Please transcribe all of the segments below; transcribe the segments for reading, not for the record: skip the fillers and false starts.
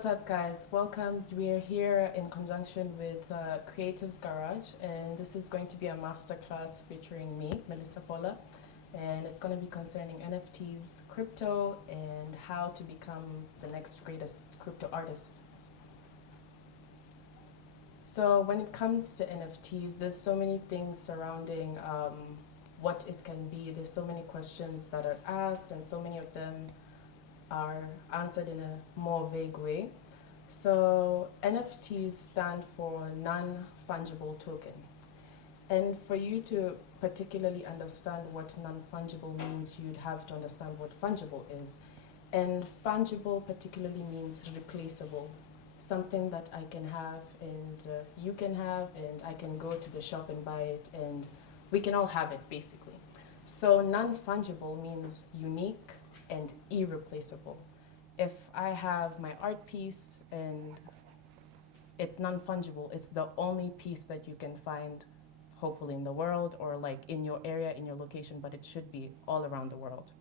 What's up, guys? Welcome. We're here in conjunction with Creatives Garage, and this is going to be a masterclass featuring me, Melissa Paula, and it's going to be concerning NFTs, crypto, and how to become the next greatest crypto artist. So when it comes to NFTs, there's so many things surrounding what it can be. There's so many questions that are asked, and so many of them are answered in a more vague way. So NFTs stand for non-fungible token. And for you to particularly understand what non-fungible means, you'd have to understand what fungible is. And fungible particularly means replaceable. Something that I can have and you can have, and I can go to the shop and buy it, and we can all have it, basically. So non-fungible means unique and irreplaceable. If I have my art piece and it's non-fungible, it's the only piece that you can find, hopefully in the world, or like in your area, in your location, but it should be all around the world.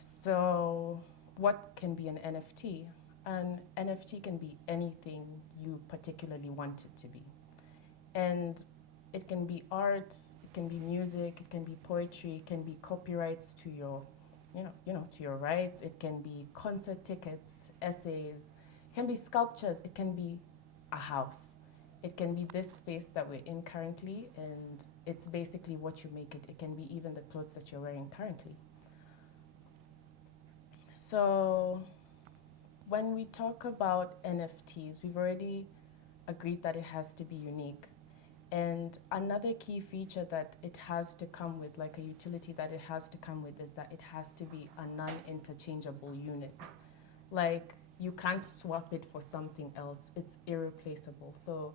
So what can be an NFT? An NFT can be anything you particularly want it to be. And it can be art, it can be music, it can be poetry, it can be copyrights to your to your rights. It can be concert tickets, essays, it can be sculptures, it can be a house. It can be this space that we're in currently, and it's basically what you make it. It can be even the clothes that you're wearing currently. So when we talk about NFTs, we've already agreed that it has to be unique. And another key feature that it has to come with, like a utility that it has to come with, is that it has to be a non-interchangeable unit. Like, you can't swap it for something else. It's irreplaceable. So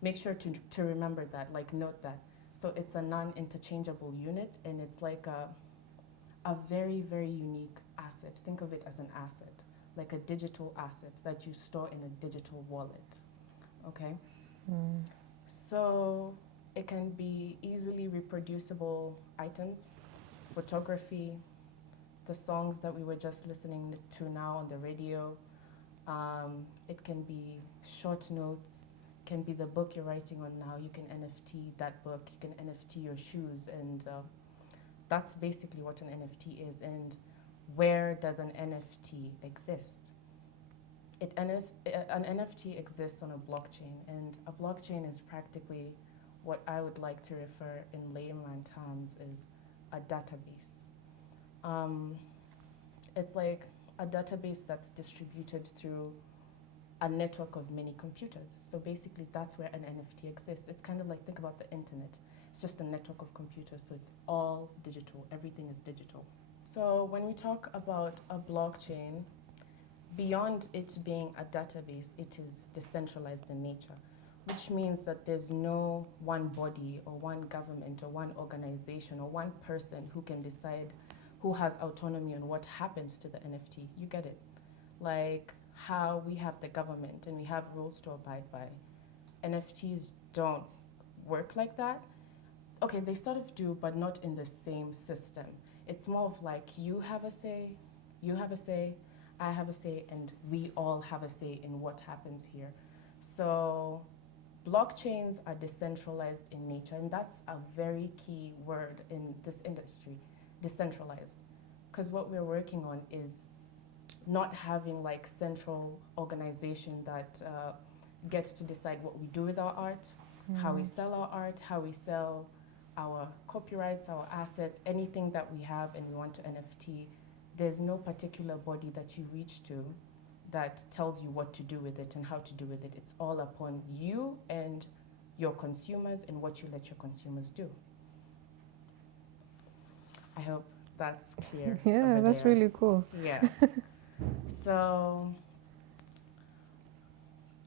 make sure to remember that, like note that. So it's a non-interchangeable unit, and it's like a very, very unique asset. Think of it as an asset, like a digital asset that you store in a digital wallet, okay? Mm. So it can be easily reproducible items, photography, the songs that we were just listening to now on the radio. It can be short notes, can be the book you're writing on now. You can NFT that book, you can NFT your shoes, and that's basically what an NFT is. And where does an NFT exist? An NFT exists on a blockchain, and a blockchain is practically what I would like to refer in layman terms as a database. It's like a database that's distributed through a network of many computers. So basically that's where an NFT exists. It's kind of like, think about the internet. It's just a network of computers, so it's all digital. Everything is digital. So when we talk about a blockchain, beyond it being a database, it is decentralized in nature, which means that there's no one body or one government or one organization or one person who can decide, who has autonomy on what happens to the NFT. You get it? Like how we have the government and we have rules to abide by. NFTs don't work like that. Okay, they sort of do, but not in the same system. It's more of like you have a say, you have a say, I have a say, and we all have a say in what happens here. So blockchains are decentralized in nature, and that's a very key word in this industry, decentralized. Because what we're working on is not having like central organization that gets to decide what we do with our art, how we sell our art, how we sell our copyrights, our assets, anything that we have and we want to NFT. There's no particular body that you reach to that tells you what to do with it and how to do with it. It's all upon you and your consumers and what you let your consumers do. I hope that's clear. Yeah, that's there. really cool. Yeah. So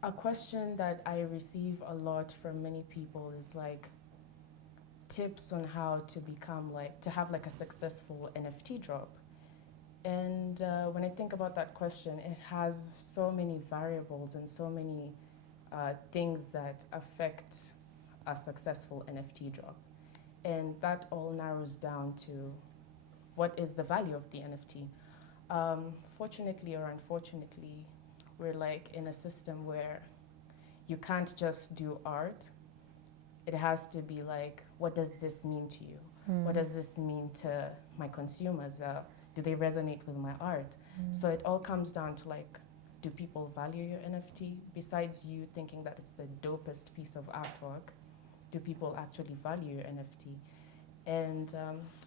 a question that I receive a lot from many people is like tips on how to become like, to have like a successful NFT drop. And when I think about that question, it has so many variables and so many things that affect a successful NFT drop. And that all narrows down to what is the value of the NFT. Fortunately or unfortunately, we're like in a system where you can't just do art. It has to be like, what does this mean to you? What does this mean to my consumers? Do they resonate with my art? So it all comes down to like, do people value your NFT? Besides you thinking that it's the dopest piece of artwork, do people actually value your NFT? And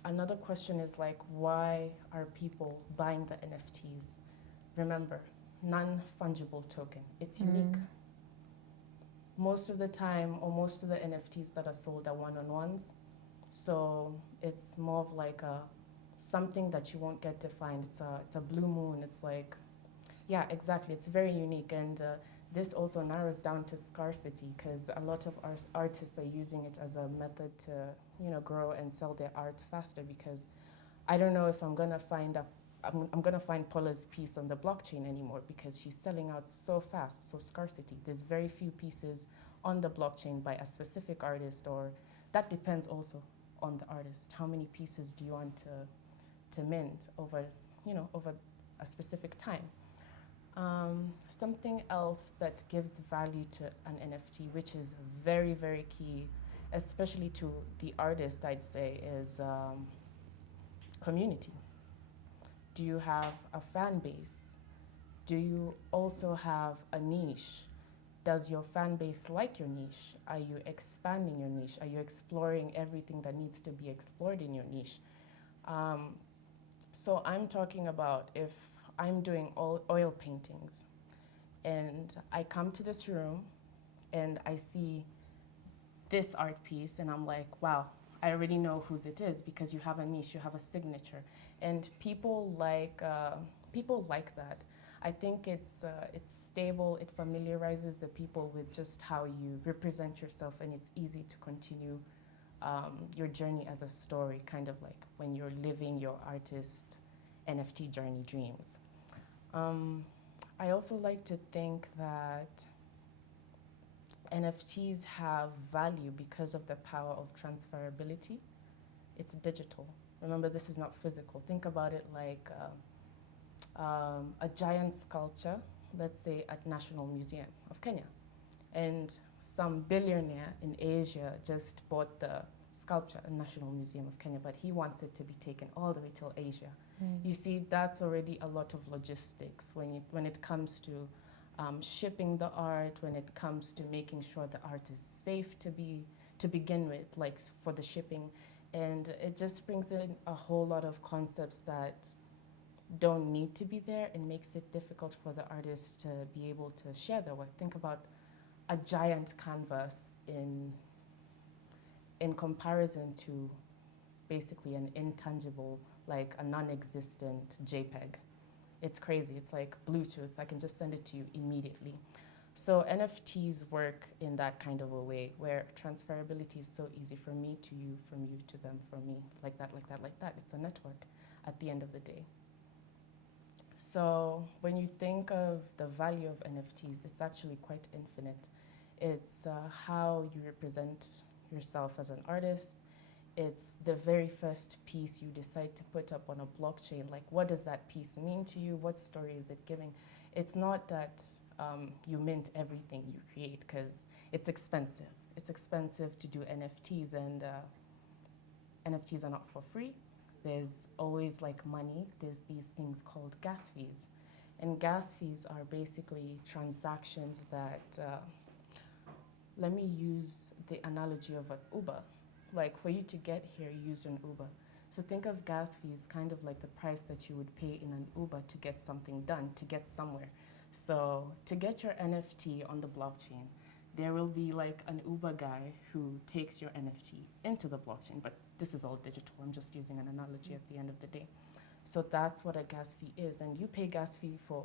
another question is like, why are people buying the NFTs? Remember, non-fungible token. It's unique. Most of the time, or most of the NFTs that are sold are one-on-ones. So it's more of like something that you won't get to find. It's a blue moon. It's like, yeah, exactly. It's very unique. And this also narrows down to scarcity, because a lot of artists are using it as a method to, grow and sell their art faster, because I don't know if I'm gonna find Paula's piece on the blockchain anymore, because she's selling out so fast. So scarcity. There's very few pieces on the blockchain by a specific artist, or that depends also on the artist. How many pieces do you want to mint over a specific time? Something else that gives value to an NFT, which is very, very key, especially to the artist, I'd say, is community. Do you have a fan base? Do you also have a niche? Does your fan base like your niche? Are you expanding your niche? Are you exploring everything that needs to be explored in your niche? So I'm talking about if I'm doing oil paintings and I come to this room and I see this art piece and I'm like, wow, I already know whose it is, because you have a niche, you have a signature. And people like that. I think it's stable, it familiarizes the people with just how you represent yourself, and it's easy to continue your journey as a story, kind of like when you're living your artist NFT journey dreams. I also like to think that NFTs have value because of the power of transferability. It's digital. Remember, this is not physical. Think about it like a giant sculpture, let's say at National Museum of Kenya. And some billionaire in Asia just bought the sculpture at National Museum of Kenya, but he wants it to be taken all the way till Asia. You see, that's already a lot of logistics when it comes to shipping the art, when it comes to making sure the art is safe to begin with, like for the shipping. And it just brings in a whole lot of concepts that don't need to be there, and makes it difficult for the artist to be able to share their work. Think about a giant canvas in comparison to basically an intangible, like a non-existent JPEG. It's crazy. It's like Bluetooth. I can just send it to you immediately. So NFTs work in that kind of a way, where transferability is so easy for me to you, from you to them, for me, like that, like that, like that. It's a network at the end of the day. So when you think of the value of NFTs, it's actually quite infinite. It's how you represent yourself as an artist. It's the very first piece you decide to put up on a blockchain. Like, what does that piece mean to you? What story is it giving? It's not that you mint everything you create, because it's expensive. It's expensive to do NFTs, and NFTs are not for free. There's always like money. There's these things called gas fees. And gas fees are basically transactions that, let me use the analogy of an Uber. Like, for you to get here, you use an Uber. So think of gas fees kind of like the price that you would pay in an Uber to get something done, to get somewhere. So to get your NFT on the blockchain, there will be like an Uber guy who takes your NFT into the blockchain, but this is all digital. I'm just using an analogy at the end of the day. So that's what a gas fee is. And you pay gas fee for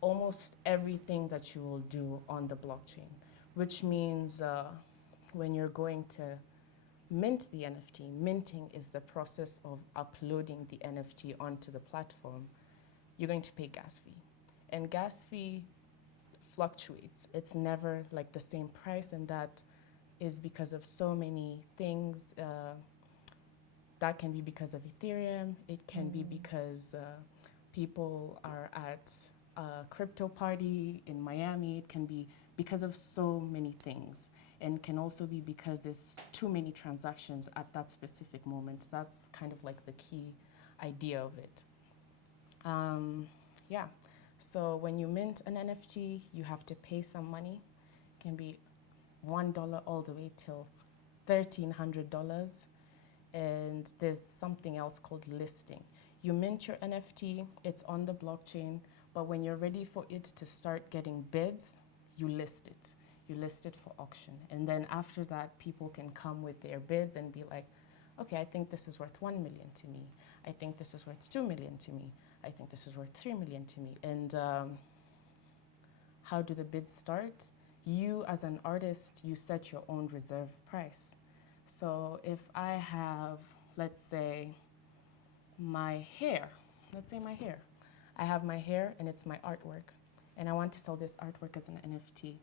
almost everything that you will do on the blockchain, which means when you're going to mint the NFT, minting is the process of uploading the NFT onto the platform, you're going to pay gas fee. And gas fee fluctuates. It's never like the same price, and that is because of so many things. That can be because of Ethereum. It can be because people are at a crypto party in Miami. It can be because of so many things, and can also be because there's too many transactions at that specific moment. That's kind of like the key idea of it. Yeah. So when you mint an NFT, you have to pay some money. It can be $1 all the way till $1,300. And there's something else called listing. You mint your NFT, it's on the blockchain, but when you're ready for it to start getting bids, you list it. You list it for auction. And then after that, people can come with their bids and be like, okay, I think this is worth 1 million to me. I think this is worth 2 million to me. I think this is worth 3 million to me. And how do the bids start? You, as an artist, you set your own reserve price. So if I have, let's say my hair, I have my hair and it's my artwork, and I want to sell this artwork as an NFT.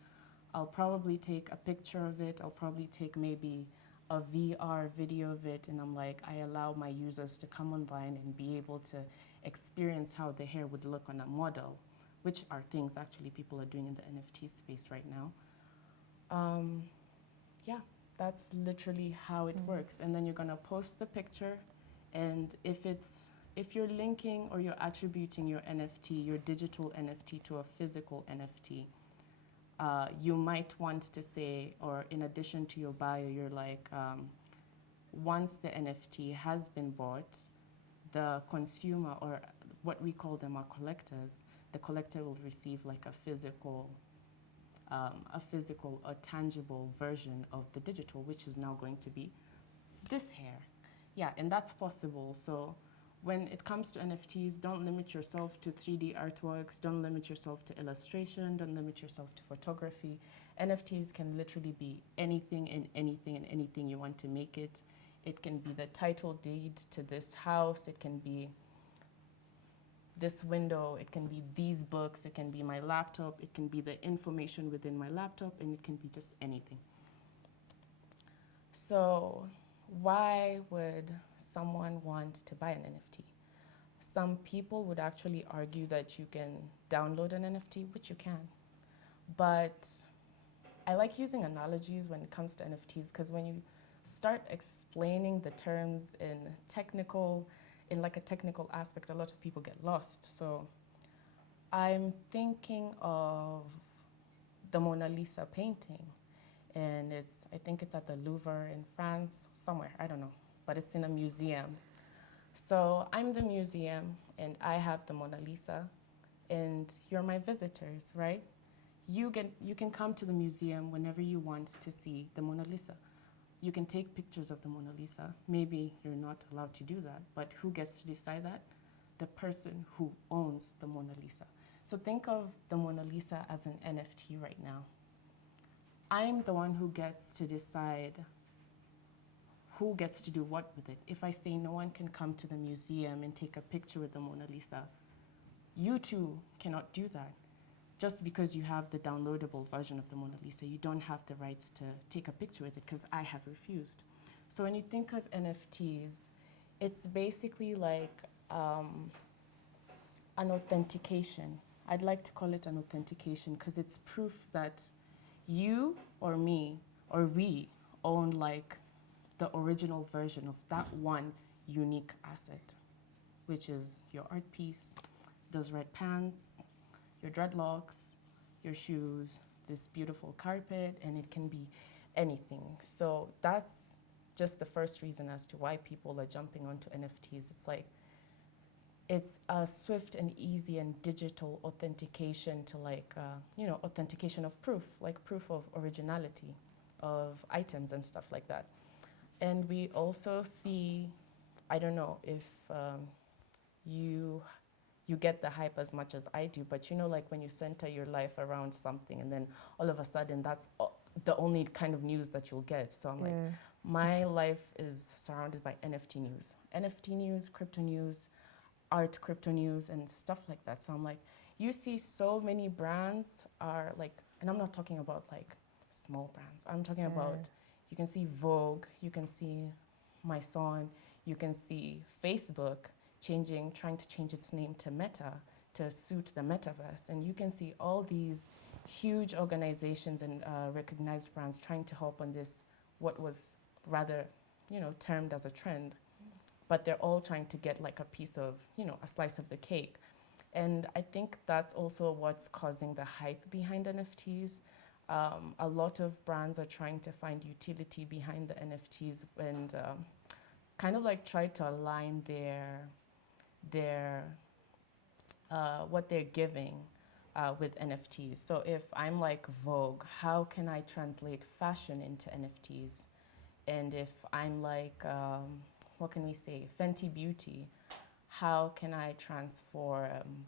I'll probably take a picture of it. I'll probably take maybe a VR video of it, and I'm like, I allow my users to come online and be able to experience how the hair would look on a model, which are things actually people are doing in the NFT space right now. Yeah, that's literally how it works. And then you're gonna post the picture, and if you're linking or you're attributing your NFT, your digital NFT to a physical NFT, you might want to say, or in addition to your bio, you're like, once the NFT has been bought, the consumer, or what we call them are collectors, the collector will receive like a physical, a tangible version of the digital, which is now going to be this hair. Yeah, and that's possible. So when it comes to NFTs, don't limit yourself to 3D artworks, don't limit yourself to illustration, don't limit yourself to photography. NFTs can literally be anything and anything and anything you want to make it. It can be the title deed to this house, it can be this window, it can be these books, it can be my laptop, it can be the information within my laptop, and it can be just anything. So why would someone want to buy an NFT? Some people would actually argue that you can download an NFT, which you can. But I like using analogies when it comes to NFTs, because when you start explaining the terms in like a technical aspect, a lot of people get lost. So I'm thinking of the Mona Lisa painting, and I think it's at the Louvre in France, somewhere, I don't know, but it's in a museum. So I'm the museum, and I have the Mona Lisa, and you're my visitors, right? You can come to the museum whenever you want to see the Mona Lisa. You can take pictures of the Mona Lisa. Maybe you're not allowed to do that, but who gets to decide that? The person who owns the Mona Lisa. So think of the Mona Lisa as an NFT right now. I'm the one who gets to decide who gets to do what with it. If I say no one can come to the museum and take a picture with the Mona Lisa, you too cannot do that. Just because you have the downloadable version of the Mona Lisa, you don't have the rights to take a picture with it, because I have refused. So when you think of NFTs, it's basically like an authentication. I'd like to call it an authentication because it's proof that you or me or we own like the original version of that one unique asset, which is your art piece, those red pants, your dreadlocks, your shoes, this beautiful carpet, and it can be anything. So that's just the first reason as to why people are jumping onto NFTs. It's like, it's a swift and easy and digital authentication to authentication of proof, like proof of originality of items and stuff like that. And we also see, I don't know if you get the hype as much as I do, but like when you center your life around something and then all of a sudden that's the only kind of news that you'll get. So I'm like, my life is surrounded by NFT news, crypto news, art crypto news and stuff like that. So I'm like, you see so many brands are like, and I'm not talking about like small brands. I'm talking about, you can see Vogue, you can see Maison, you can see Facebook trying to change its name to Meta to suit the metaverse. And you can see all these huge organizations and recognized brands trying to help on this, what was rather, termed as a trend. But they're all trying to get like a piece of, a slice of the cake. And I think that's also what's causing the hype behind NFTs. A lot of brands are trying to find utility behind the NFTs and kind of like try to align their what they're giving with NFTs. So if I'm like Vogue, how can I translate fashion into NFTs? And if I'm like, what can we say, Fenty Beauty, how can I transform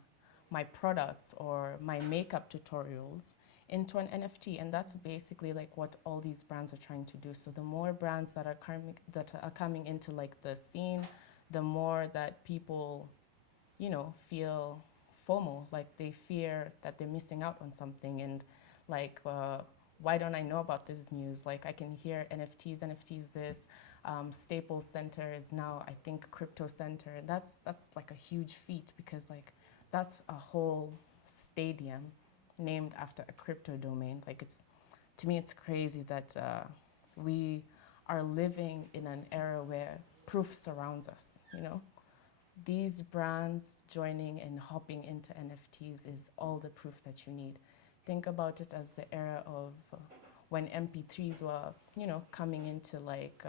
my products or my makeup tutorials into an NFT? And that's basically like what all these brands are trying to do. So the more brands that are coming into like the scene, the more that people, feel FOMO, like they fear that they're missing out on something, and like, why don't I know about this news? Like I can hear NFTs this, Staples Center is now, I think, Crypto Center. And that's like a huge feat, because like that's a whole stadium named after a crypto domain. Like to me, it's crazy that we are living in an era where proof surrounds us, These brands joining and hopping into NFTs is all the proof that you need. Think about it as the era of when MP3s were, coming into like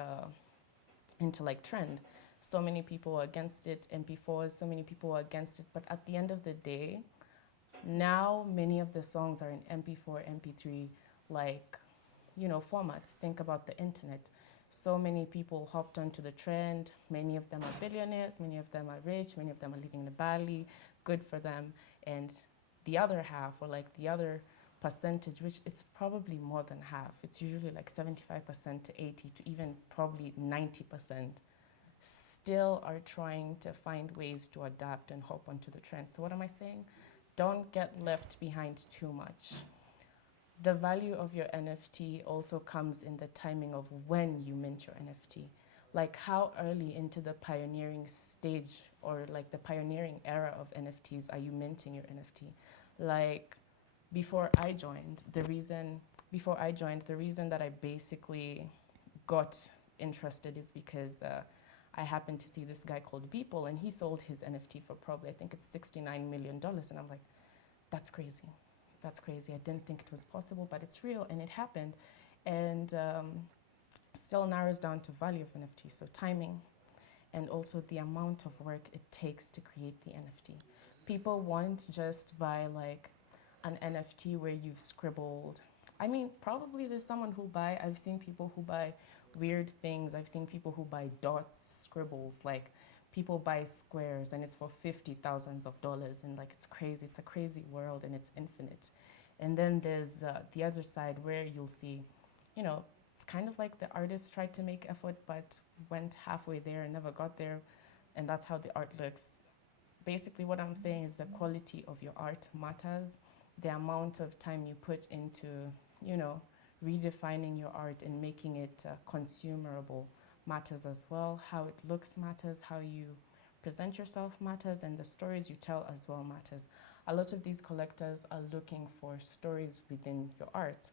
trend. So many people were against it, MP4s, so many people were against it. But at the end of the day, now many of the songs are in MP4, MP3, like, formats. Think about the internet. So many people hopped onto the trend. Many of them are billionaires, many of them are rich, many of them are living in Bali. Good for them. And the other half, or like the other percentage, which is probably more than half, it's usually like 75% to 80 to even probably 90%, still are trying to find ways to adapt and hop onto the trend. So what am I saying? Don't get left behind too much. The value of your NFT also comes in the timing of when you mint your NFT. Like how early into the pioneering stage or like the pioneering era of NFTs are you minting your NFT? Like before I joined, the reason that I basically got interested is because I happened to see this guy called Beeple, and he sold his NFT for probably, I think it's $69 million. And I'm like, that's crazy. That's crazy. I didn't think it was possible, but it's real and it happened. And still narrows down to value of NFT. So timing and also the amount of work it takes to create the NFT. People won't just buy like an NFT where you've scribbled. I mean, probably there's someone I've seen people who buy weird things. I've seen people who buy dots, scribbles, like people buy squares and it's for $50,000 and like it's crazy. It's a crazy world and it's infinite. And then there's the other side where you'll see, it's kind of like the artist tried to make effort but went halfway there and never got there, and that's how the art looks. Basically what I'm saying is the quality of your art matters. The amount of time you put into, redefining your art and making it consumable matters as well. How it looks matters, how you present yourself matters, and the stories you tell as well matters. A lot of these collectors are looking for stories within your art.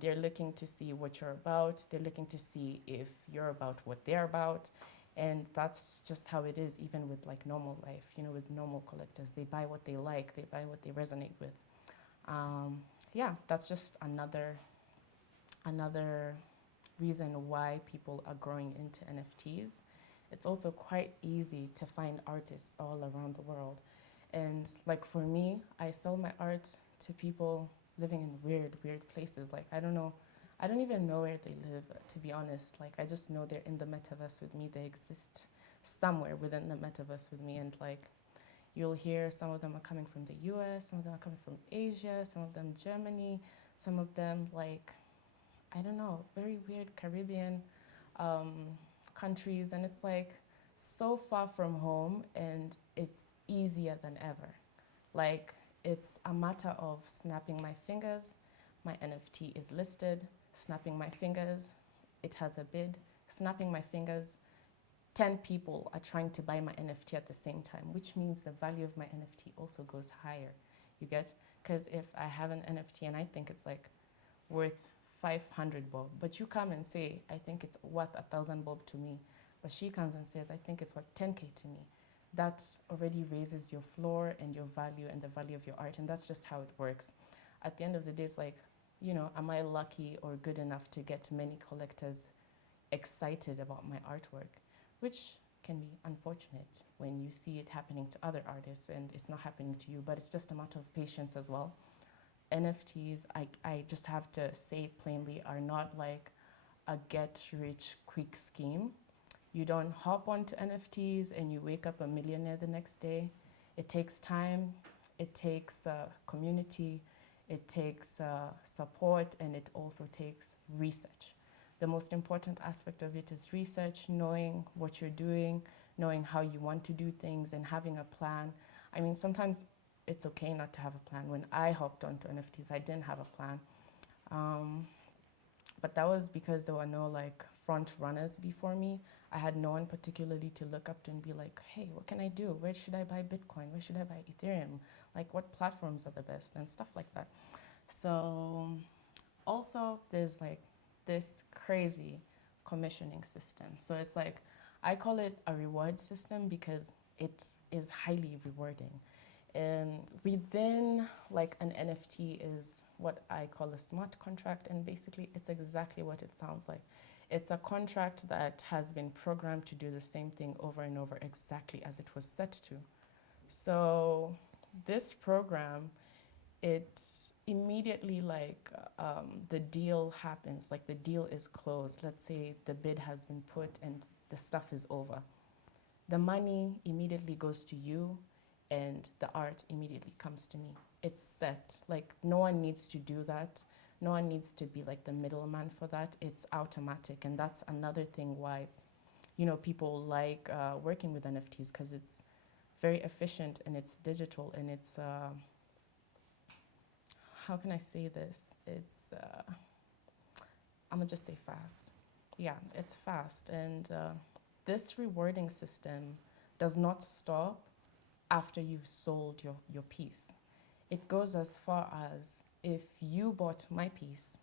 They're looking to see what you're about. They're looking to see if you're about what they're about. And that's just how it is, even with like normal life, with normal collectors. They buy what they like, they buy what they resonate with. That's just another reason why people are growing into NFTs. It's also quite easy to find artists all around the world. And like for me, I sell my art to people living in weird places. Like I don't even know where they live, to be honest. Like I just know they're in the metaverse with me. They exist somewhere within the metaverse with me. And like you'll hear some of them are coming from the US, some of them are coming from Asia, some of them Germany, some of them like, I don't know, very weird Caribbean countries. And it's like so far from home, and it's easier than ever. Like it's a matter of snapping my fingers, my NFT is listed, snapping my fingers, it has a bid, snapping my fingers, 10 people are trying to buy my NFT at the same time, which means the value of my NFT also goes higher. You get? Because if I have an NFT and I think it's like worth 500 bob, but you come and say, I think it's worth 1,000 bob to me, but she comes and says, I think it's worth 10K to me, that already raises your floor and your value and the value of your art. And that's just how it works. At the end of the day, it's like, am I lucky or good enough to get many collectors excited about my artwork? Which can be unfortunate when you see it happening to other artists and it's not happening to you, but it's just a matter of patience as well. NFTs, I just have to say it plainly, are not like a get-rich-quick scheme. You don't hop onto NFTs and you wake up a millionaire the next day. It takes time, it takes community, it takes support, and it also takes research. The most important aspect of it is research, knowing what you're doing, knowing how you want to do things, and having a plan. I mean, sometimes it's okay not to have a plan. When I hopped onto NFTs, I didn't have a plan. But that was because there were no like front runners before me. I had no one particularly to look up to and be like, hey, what can I do? Where should I buy Bitcoin? Where should I buy Ethereum? Like, what platforms are the best? And stuff like that. So also there's like this crazy commissioning system. So it's like, I call it a reward system because it is highly rewarding. And within like an NFT is what I call a smart contract, and basically it's exactly what it sounds like. It's a contract that has been programmed to do the same thing over and over exactly as it was set to. So this program, it immediately like the deal happens, like the deal is closed. Let's say the bid has been put and the stuff is over. The money immediately goes to you and the art immediately comes to me. It's set. Like, no one needs to do that. No one needs to be like the middleman for that. It's automatic. And that's another thing why, people like working with NFTs, because it's very efficient and it's digital and it's, how can I say this? It's, I'm gonna just say fast. Yeah, it's fast. And this rewarding system does not stop after you've sold your piece. It goes as far as, if you bought my piece,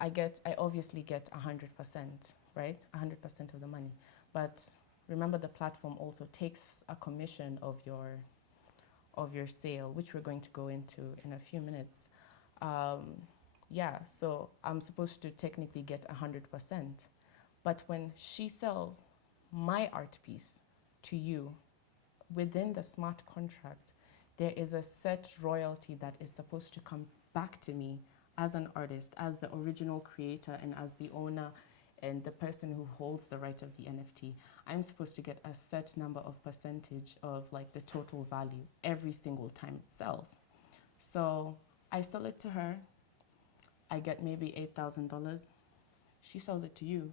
I obviously get 100%, right? 100% of the money. But remember, the platform also takes a commission of your sale, which we're going to go into in a few minutes. So I'm supposed to technically get 100%. But when she sells my art piece to you, within the smart contract, there is a set royalty that is supposed to come back to me as an artist, as the original creator, and as the owner and the person who holds the right of the NFT. I'm supposed to get a set number of percentage of like the total value every single time it sells. So I sell it to her, I get maybe $8,000. She sells it to you.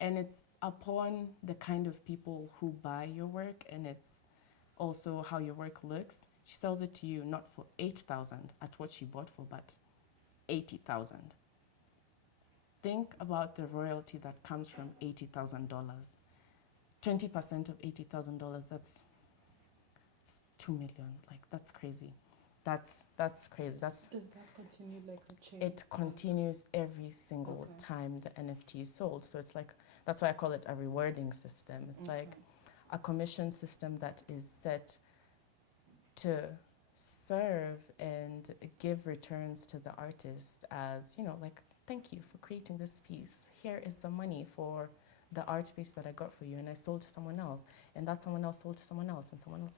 And it's upon the kind of people who buy your work, and it's also how your work looks. She sells it to you not for 8,000 at what she bought for, but 80,000. Think about the royalty that comes from $80,000. 20% of $80,000, that's 2 million. Like, that's crazy. That's crazy. Does that continue like a chain? It continues every single time the NFT is sold. So it's like, that's why I call it a rewarding system. It's like a commission system that is set to serve and give returns to the artist as, like, thank you for creating this piece. Here is some money for the art piece that I got for you, and I sold to someone else, and that someone else sold to someone else, and someone else.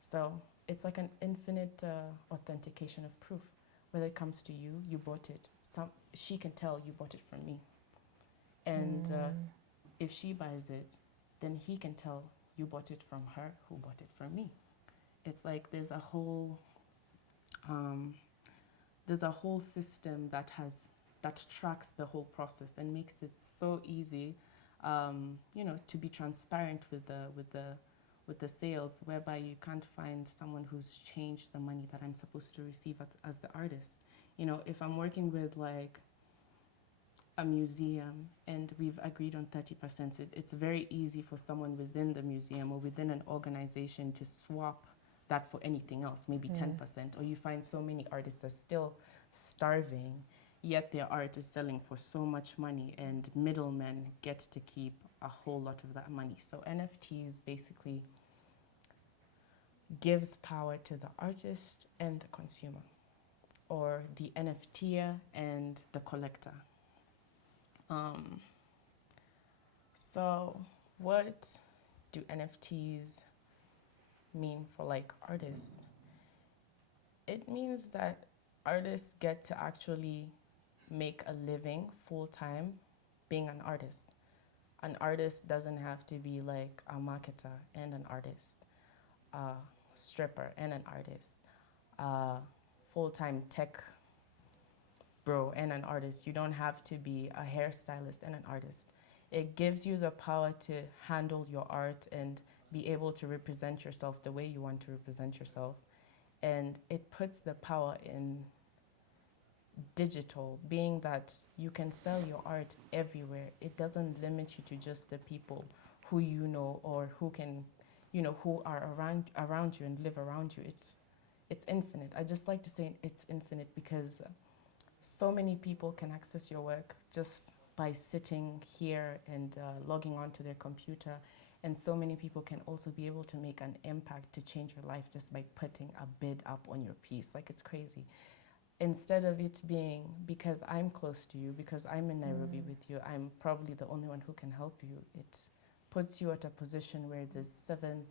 So it's like an infinite authentication of proof. Whether it comes to you, you bought it. She can tell you bought it from me. And if she buys it, then he can tell you bought it from her who bought it from me. It's like there's a whole system that tracks the whole process and makes it so easy, to be transparent with the sales, whereby you can't find someone who's changed the money that I'm supposed to receive as the artist. If I'm working with like a museum and we've agreed on 30%, it's very easy for someone within the museum or within an organization to swap that for anything else, maybe 10%. Or you find so many artists are still starving, yet their art is selling for so much money and middlemen get to keep a whole lot of that money. So NFTs basically gives power to the artist and the consumer, or the NFTer and the collector. So what do NFTs mean for like artists? It means that artists get to actually make a living full-time being an artist. An artist doesn't have to be like a marketer and an artist, a stripper and an artist, a full-time tech bro and an artist. You don't have to be a hairstylist and an artist. It gives you the power to handle your art and be able to represent yourself the way you want to represent yourself. And it puts the power in digital, being that you can sell your art everywhere. It doesn't limit you to just the people who you know or who can, who are around you and live around you. It's infinite. I just like to say it's infinite because so many people can access your work just by sitting here and logging onto their computer. And so many people can also be able to make an impact to change your life just by putting a bid up on your piece. Like, it's crazy. Instead of it being because I'm close to you, because I'm in Nairobi with you, I'm probably the only one who can help you. It puts you at a position where there's 7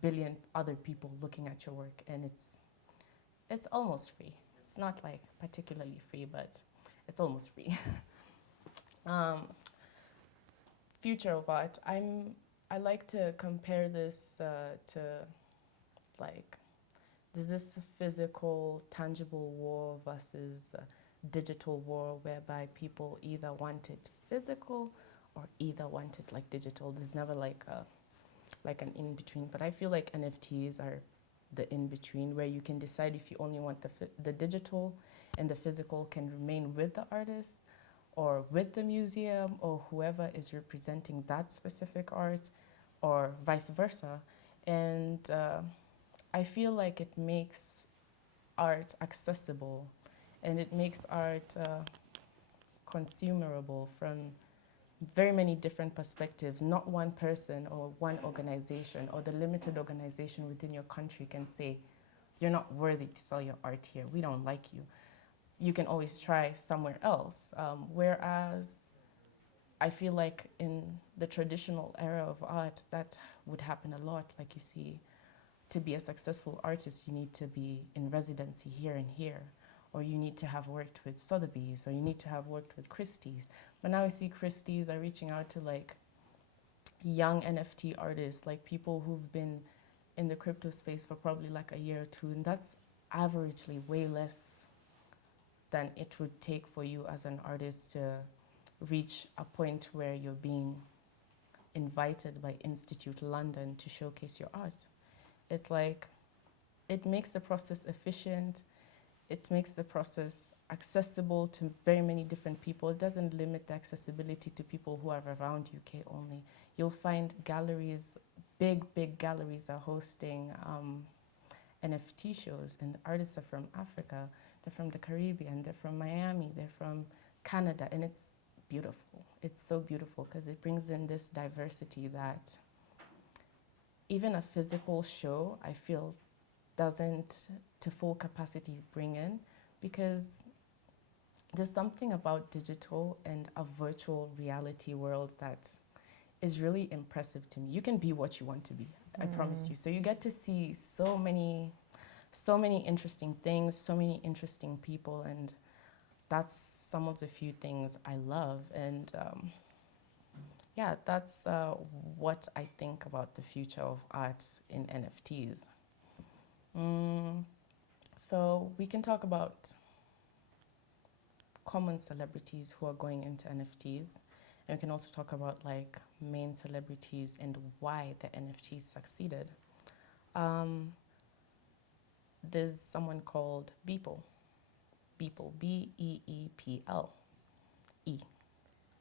billion other people looking at your work, and it's almost free. It's not like particularly free, but it's almost free. Future of art. I like to compare this to like, there's this physical, tangible war versus digital war, whereby people either want it physical or either want it like digital. There's never like an in between. But I feel like NFTs are the in between, where you can decide if you only want the digital and the physical can remain with the artist or with the museum or whoever is representing that specific art, or vice versa. And I feel like it makes art accessible and it makes art consumerable from very many different perspectives. Not one person or one organization or the limited organization within your country can say, you're not worthy to sell your art here. We don't like you. You can always try somewhere else. Whereas I feel like in the traditional era of art, that would happen a lot. Like, you see, to be a successful artist, you need to be in residency here and here, or you need to have worked with Sotheby's, or you need to have worked with Christie's. But now I see Christie's are reaching out to like young NFT artists, like people who've been in the crypto space for probably like a year or two, and that's averagely way less than it would take for you as an artist to reach a point where you're being invited by Institute London to showcase your art. It's like, it makes the process efficient, it makes the process accessible to very many different people. It doesn't limit the accessibility to people who are around UK only. You'll find galleries, big galleries are hosting NFT shows, and the artists are from Africa, they're from the Caribbean, they're from Miami, they're from Canada, and it's beautiful. It's so beautiful because it brings in this diversity that even a physical show, I feel, doesn't to full capacity bring in, because there's something about digital and a virtual reality world that is really impressive to me. You can be what you want to be, I promise you. So you get to see so many interesting things, so many interesting people, and that's some of the few things I love. And yeah, that's what I think about the future of art in NFTs. So we can talk about common celebrities who are going into NFTs. And we can also talk about like main celebrities and why the NFTs succeeded. There's someone called Beeple, B-E-E-P-L, E.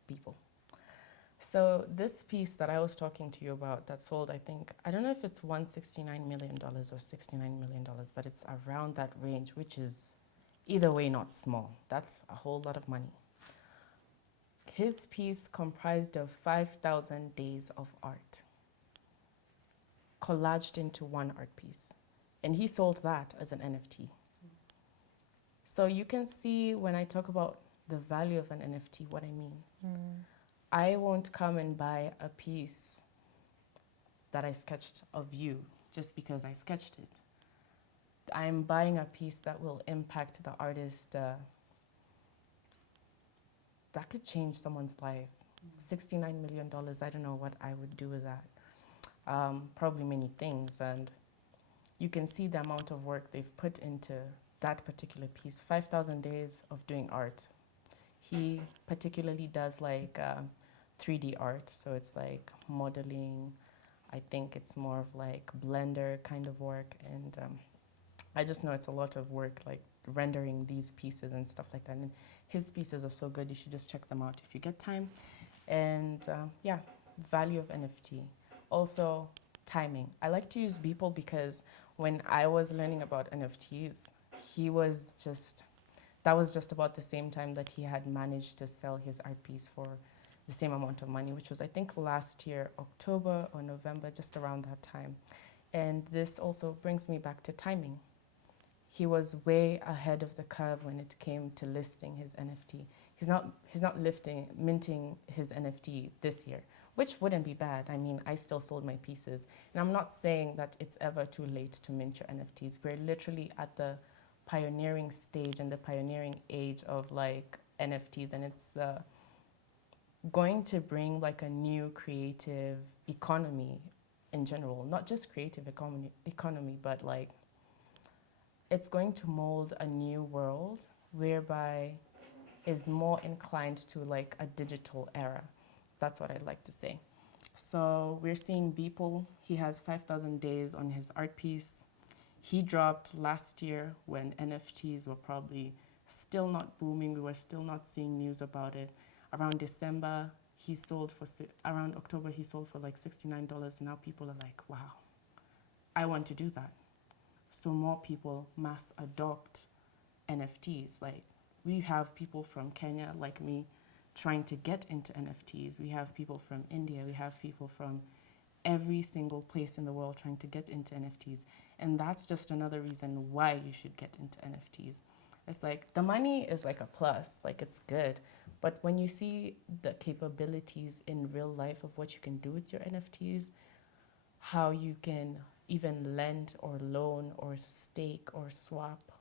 people. So this piece that I was talking to you about that sold, I think, I don't know if it's $169 million or $69 million, but it's around that range, which is either way not small. That's a whole lot of money. His piece comprised of 5,000 days of art, collaged into one art piece. And he sold that as an NFT. So you can see when I talk about the value of an NFT, what I mean. I won't come and buy a piece that I sketched of you just because I sketched it. I'm buying a piece that will impact the artist, that could change someone's life. $69 million, I don't know what I would do with that. Probably many things. And you can see the amount of work they've put into that particular piece. 5,000 days of doing art. He particularly does like 3D art, so it's like modeling. I think it's more of like Blender kind of work, and I just know it's a lot of work, like rendering these pieces and stuff like that. And his pieces are so good, you should just check them out if you get time. And yeah, value of NFT. Also, timing. I like to use Beeple because when I was learning about NFTs, that was just about the same time that he had managed to sell his art piece for the same amount of money, which was, I think, last year, October or November, just around that time. And this also brings me back to timing. He was way ahead of the curve when it came to listing his NFT. He's not minting his NFT this year, which wouldn't be bad. I mean, I still sold my pieces. And I'm not saying that it's ever too late to mint your NFTs. We're literally at the pioneering stage and the pioneering age of like NFTs, and it's going to bring like a new creative economy in general, not just creative economy, but like it's going to mold a new world whereby is more inclined to like a digital era. That's what I'd like to say. So we're seeing Beeple. He has 5,000 days on his art piece. He dropped last year when NFTs were probably still not booming. We were still not seeing news about it. Around December, he sold for, around October, he sold for like $69. And now people are like, wow, I want to do that. So more people mass adopt NFTs. Like we have people from Kenya like me trying to get into NFTs. We have people from India. We have people from every single place in the world trying to get into NFTs. And that's just another reason why you should get into NFTs. It's like the money is like a plus, like it's good. But when you see the capabilities in real life of what you can do with your NFTs, how you can even lend or loan or stake or swap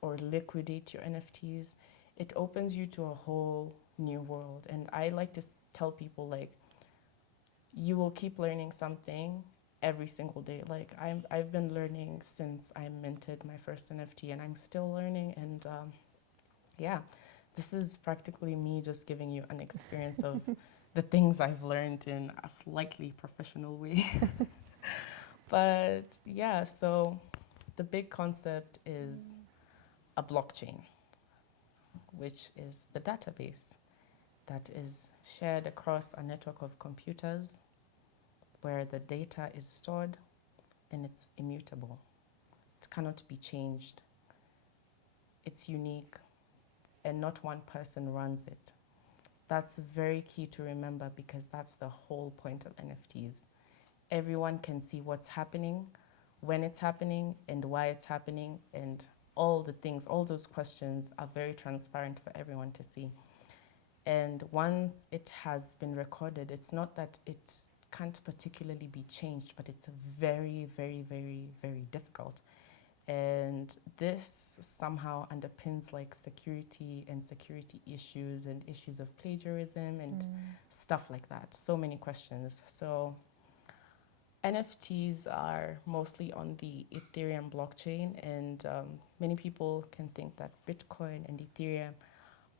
or liquidate your NFTs, it opens you to a whole new world. And I like to tell people, like, you will keep learning something every single day. Like I've been learning since I minted my first NFT, and I'm still learning. And yeah, this is practically me just giving you an experience of the things I've learned in a slightly professional way. But yeah, so the big concept is a blockchain, which is the database that is shared across a network of computers where the data is stored and it's immutable. It cannot be changed. It's unique and not one person runs it. That's very key to remember because that's the whole point of NFTs. Everyone can see what's happening, when it's happening, and why it's happening, and all the things, all those questions are very transparent for everyone to see. And once it has been recorded, it's not that it can't particularly be changed, but it's very, very, very, very difficult. And this somehow underpins like security and security issues and issues of plagiarism and stuff like that. So many questions. So NFTs are mostly on the Ethereum blockchain, and many people can think that Bitcoin and Ethereum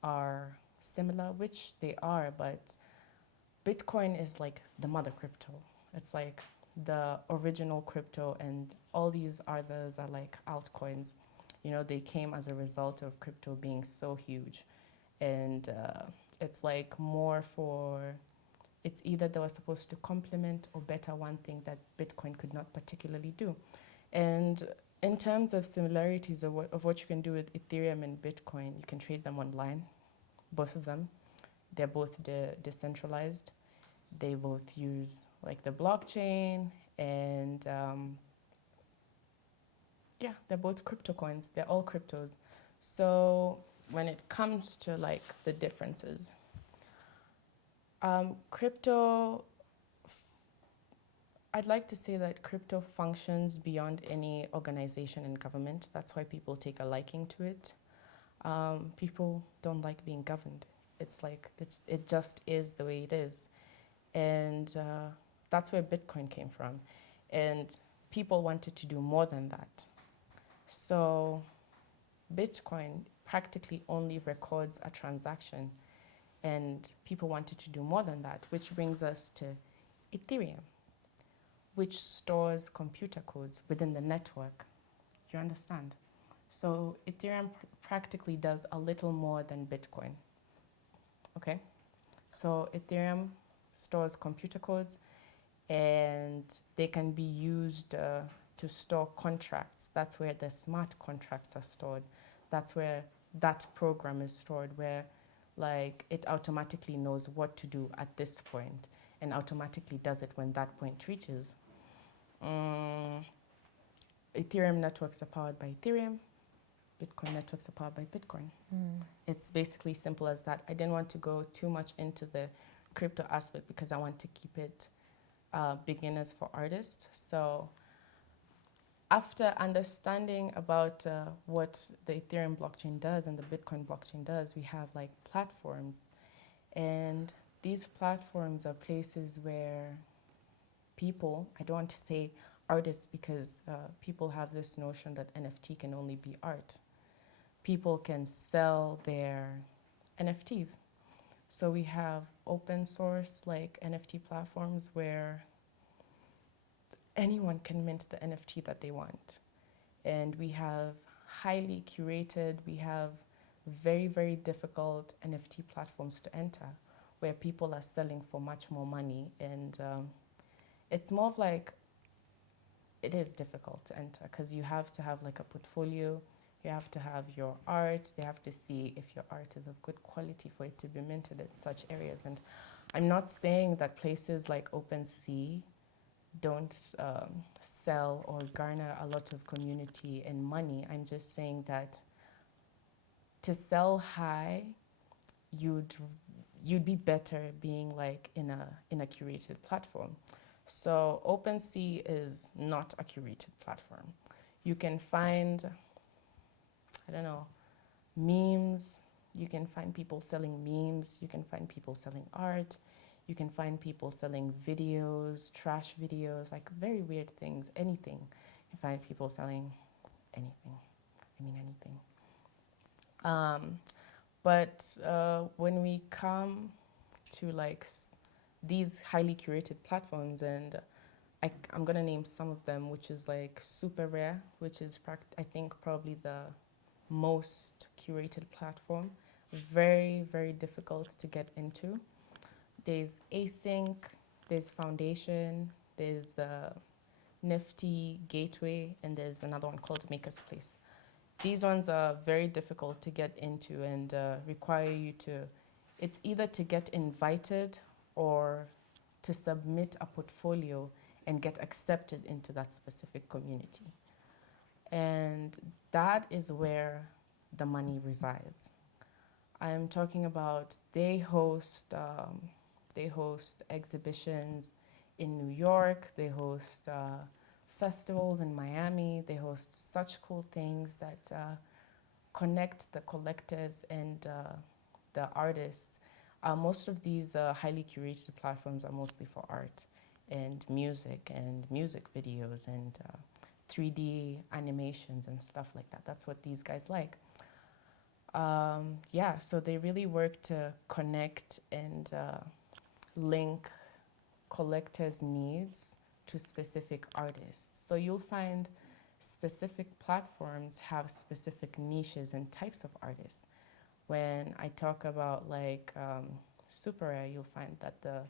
are similar, which they are, but Bitcoin is like the mother crypto. It's like the original crypto, and all these others are like altcoins. You know, they came as a result of crypto being so huge. And It's like more for, it's either they were supposed to complement or better one thing that Bitcoin could not particularly do. And in terms of similarities of what you can do with Ethereum and Bitcoin, you can trade them online, both of them. They're both decentralized. They both use like the blockchain, and yeah, they're both crypto coins. They're all cryptos. So when it comes to like the differences, crypto, I'd like to say that crypto functions beyond any organization and government. That's why people take a liking to it. People don't like being governed. It's like, it just is the way it is. And that's where Bitcoin came from. And people wanted to do more than that. So Bitcoin practically only records a transaction, and people wanted to do more than that, which brings us to Ethereum, which stores computer codes within the network. You understand? So Ethereum practically does a little more than Bitcoin. Okay? So Ethereum stores computer codes, and they can be used to store contracts. That's where the smart contracts are stored. That's where that program is stored, where like it automatically knows what to do at this point and automatically does it when that point reaches. Ethereum networks are powered by Ethereum. Bitcoin networks are powered by Bitcoin. It's basically simple as that. I didn't want to go too much into the crypto aspect because I want to keep it beginners for artists. So after understanding about what the Ethereum blockchain does and the Bitcoin blockchain does, we have like platforms. And these platforms are places where people, I don't want to say artists because people have this notion that NFT can only be art. People can sell their NFTs. So we have open source like NFT platforms where anyone can mint the NFT that they want. And we have highly curated, we have very, very difficult NFT platforms to enter where people are selling for much more money. And it's more of like, it is difficult to enter because you have to have like a portfolio, you have to have your art, they have to see if your art is of good quality for it to be minted in such areas. And I'm not saying that places like OpenSea don't sell or garner a lot of community and money. I'm just saying that to sell high, you'd be better being like in a curated platform. So OpenSea is not a curated platform. You can find, I don't know, memes. You can find people selling memes. You can find people selling art. You can find people selling videos, trash videos, like very weird things, anything. You find people selling anything. I mean, anything. But when we come to like these highly curated platforms, and I'm going to name some of them, which is like Super Rare, which is I think probably the most curated platform. Very, very difficult to get into. There's Async, there's Foundation, there's Nifty, Gateway, and there's another one called Maker's Place. These ones are very difficult to get into and require you to, it's either to get invited or to submit a portfolio and get accepted into that specific community. And that is where the money resides. I'm talking about they host exhibitions in New York, they host festivals in Miami, they host such cool things that connect the collectors and the artists. Most of these highly curated platforms are mostly for art and music videos and 3D animations and stuff like that. That's what these guys like. Yeah, so they really work to connect and link collectors' needs to specific artists. So you'll find specific platforms have specific niches and types of artists. When I talk about like super rare, you'll find that the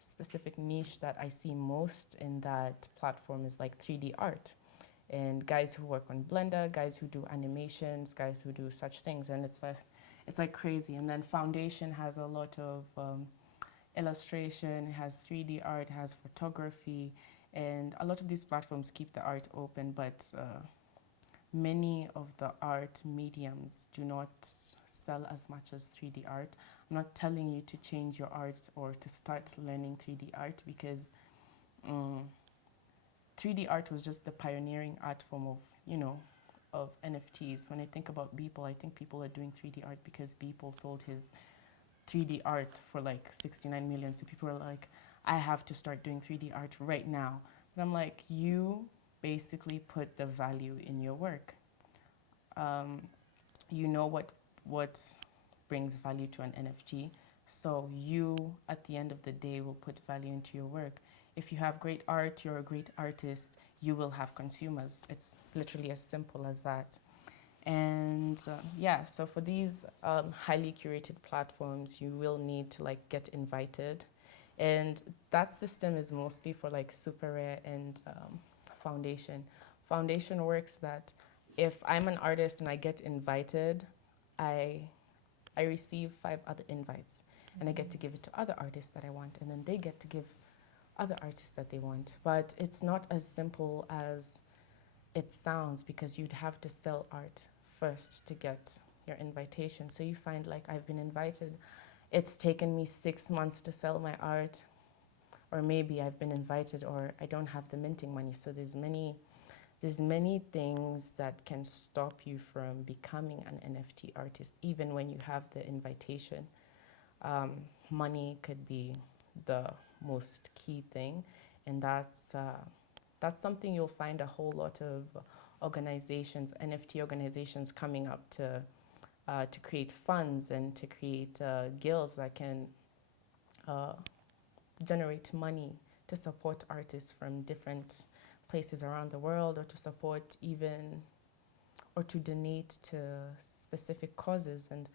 specific niche that I see most in that platform is like 3D art. And guys who work on Blender, guys who do animations, guys who do such things, and it's like crazy. And then Foundation has a lot of illustration, it has 3D art, it has photography, and a lot of these platforms keep the art open, but many of the art mediums do not sell as much as 3D art. I'm not telling you to change your art or to start learning 3D art, because 3D art was just the pioneering art form of, of NFTs. When I think about Beeple, I think people are doing 3D art because Beeple sold his 3D art for like 69 million. So people are like, I have to start doing 3D art right now. And I'm like, you basically put the value in your work. You know what brings value to an NFT. So you, at the end of the day, will put value into your work. If you have great art, you're a great artist, you will have consumers. It's literally as simple as that. And so for these highly curated platforms, you will need to like get invited. And that system is mostly for like super rare and foundation. Foundation works that if I'm an artist and I get invited, I receive 5 other invites, and I get to give it to other artists that I want, and then they get to give other artists that they want. But it's not as simple as it sounds, because you'd have to sell art first to get your invitation. So you find like I've been invited, it's taken me 6 months to sell my art, or maybe I've been invited or I don't have the minting money. So there's many things that can stop you from becoming an NFT artist, even when you have the invitation. Money could be the most key thing, and that's something you'll find a whole lot of organizations, NFT organizations, coming up to create funds and to create guilds that can generate money to support artists from different places around the world, or to support even, or to donate to specific causes. And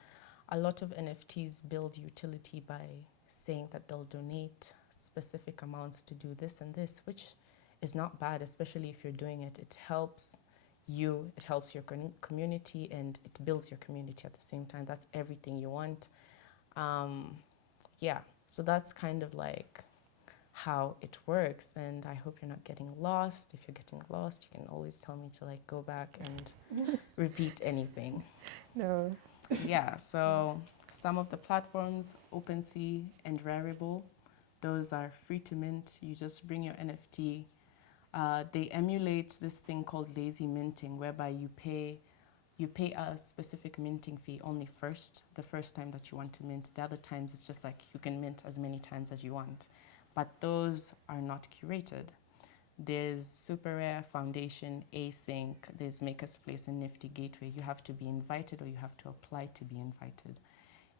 a lot of NFTs build utility by saying that they'll donate specific amounts to do this and this, which is not bad, especially if you're doing it. It helps you, it helps your community, and it builds your community at the same time. That's everything you want. So that's kind of like how it works, and I hope you're not getting lost. If you're getting lost, you can always tell me to like go back and repeat anything. No. So some of the platforms, OpenSea and Rarible, those are free to mint. You just bring your NFT. They emulate this thing called lazy minting, whereby you pay a specific minting fee only the first time that you want to mint. The other times it's just like you can mint as many times as you want. But those are not curated. There's Super Rare, Foundation, Async, there's Makerspace and Nifty Gateway. You have to be invited or you have to apply to be invited.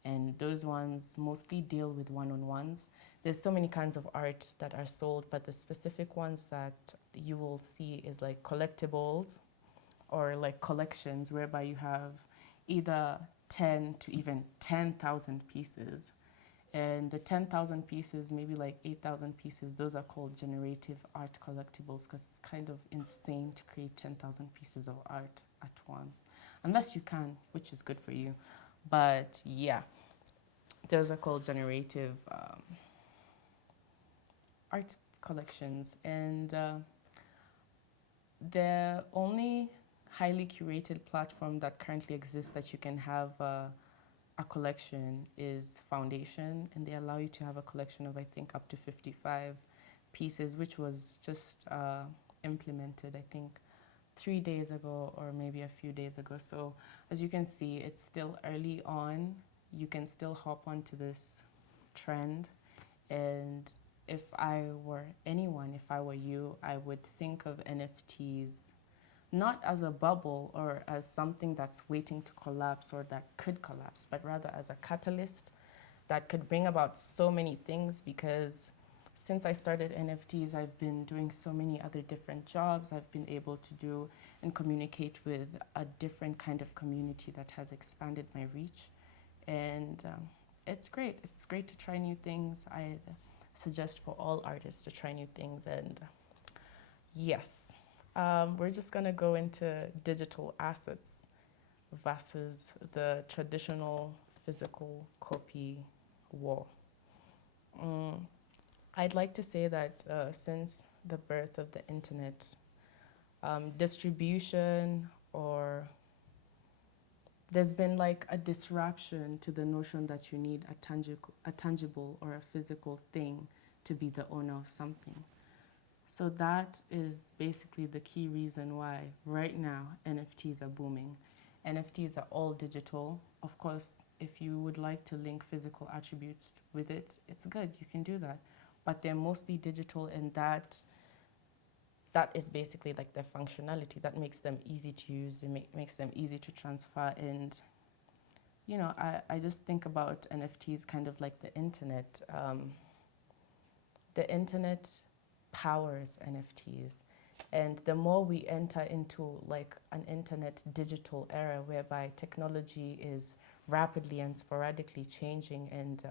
And those ones mostly deal with one-on-ones. There's so many kinds of art that are sold, but the specific ones that you will see is like collectibles or like collections, whereby you have either 10 to even 10,000 pieces. And the 10,000 pieces, maybe like 8,000 pieces, those are called generative art collectibles, because it's kind of insane to create 10,000 pieces of art at once. Unless you can, which is good for you. But yeah, those are called generative art collections. And the only highly curated platform that currently exists that you can have a collection is Foundation, and they allow you to have a collection of, I think, up to 55 pieces, which was just implemented, I think, 3 days ago or maybe a few days ago. So as you can see, it's still early on. You can still hop onto this trend, and if I were anyone, if I were you, I would think of NFTs not as a bubble or as something that's waiting to collapse or that could collapse, but rather as a catalyst that could bring about so many things. Because since I started NFTs, I've been doing so many other different jobs. I've been able to do and communicate with a different kind of community that has expanded my reach. And it's great. It's great to try new things. I suggest for all artists to try new things. And yes, we're just going to go into digital assets versus the traditional physical copy war. I'd like to say that since the birth of the internet, distribution or there's been like a disruption to the notion that you need a tangible or a physical thing to be the owner of something. So that is basically the key reason why right now NFTs are booming. NFTs are all digital. Of course, if you would like to link physical attributes with it, it's good, you can do that. But they're mostly digital, and that is basically like their functionality. That makes them easy to use, it makes them easy to transfer. And, you know, I just think about NFTs kind of like the internet. The internet powers NFTs. And the more we enter into like an internet digital era whereby technology is rapidly and sporadically changing and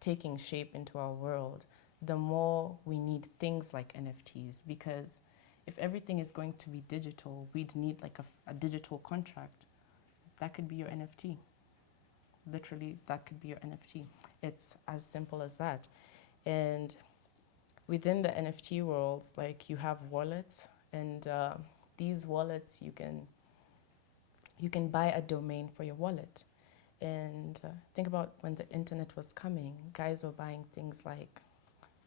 taking shape into our world, the more we need things like NFTs, because if everything is going to be digital, we'd need like a digital contract. That could be your NFT. Literally, that could be your NFT. It's as simple as that. And within the NFT worlds, like you have wallets, and these wallets you can buy a domain for your wallet. And think about when the internet was coming, guys were buying things like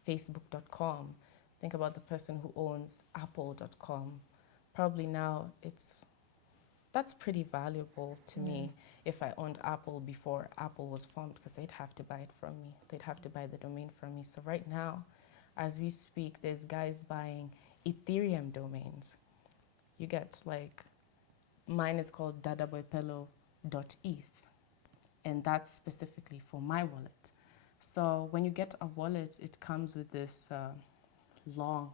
Facebook.com. Think about the person who owns Apple.com. Probably now that's pretty valuable to me if I owned Apple before Apple was formed, because they'd have to buy it from me. They'd have to buy the domain from me. So right now, as we speak, there's guys buying Ethereum domains. You get like, mine is called dadaboypelo.eth, and that's specifically for my wallet. So when you get a wallet, it comes with this long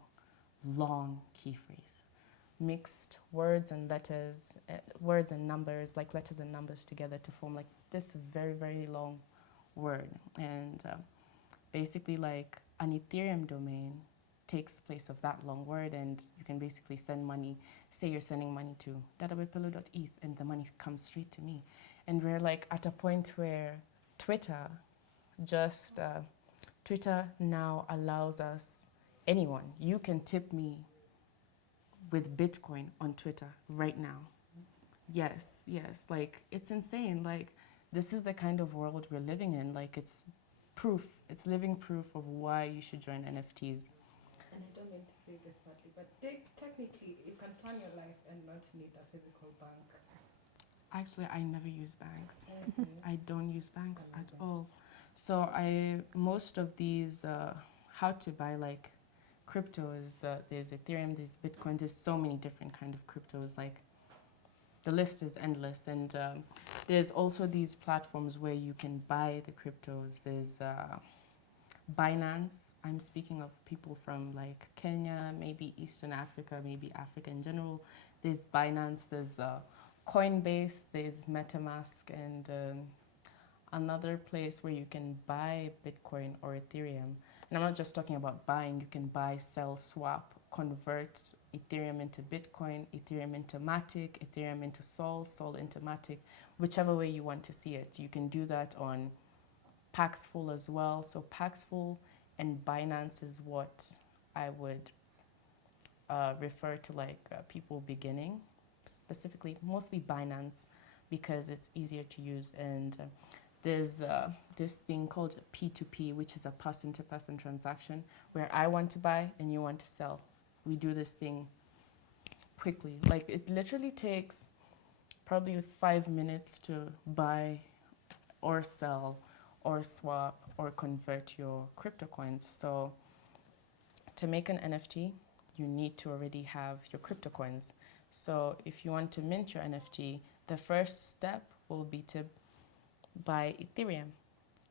key phrase, mixed words and letters, words and numbers, like letters and numbers together to form like this very, very long word. And basically like an Ethereum domain takes place of that long word, and you can basically send money. Say you're sending money to dadaboypelo.eth, and the money comes straight to me. And we're like at a point where Twitter now allows us, anyone, you can tip me with Bitcoin on Twitter right now. Yes, like it's insane. Like this is the kind of world we're living in. Like it's living proof of why you should join NFTs. And I don't mean to say this badly, but technically you can plan your life and not need a physical bank. Actually, I never use banks. Yes, I don't use banks at all. So most of these, how to buy like cryptos, there's Ethereum, there's Bitcoin, there's so many different kind of cryptos, like the list is endless. And there's also these platforms where you can buy the cryptos. There's Binance. I'm speaking of people from like Kenya, maybe Eastern Africa, maybe Africa in general. There's Binance, there's Coinbase, there's MetaMask, and another place where you can buy Bitcoin or Ethereum. And I'm not just talking about buying, you can buy, sell, swap, convert Ethereum into Bitcoin, Ethereum into Matic, Ethereum into Sol, Sol into Matic, whichever way you want to see it. You can do that on Paxful as well. So Paxful and Binance is what I would refer to like people beginning, specifically mostly Binance, because it's easier to use. And there's this thing called P2P, which is a person-to-person transaction, where I want to buy and you want to sell. We do this thing quickly. Like it literally takes probably 5 minutes to buy or sell or swap or convert your crypto coins. So to make an NFT, you need to already have your crypto coins. So if you want to mint your NFT, the first step will be to buy Ethereum.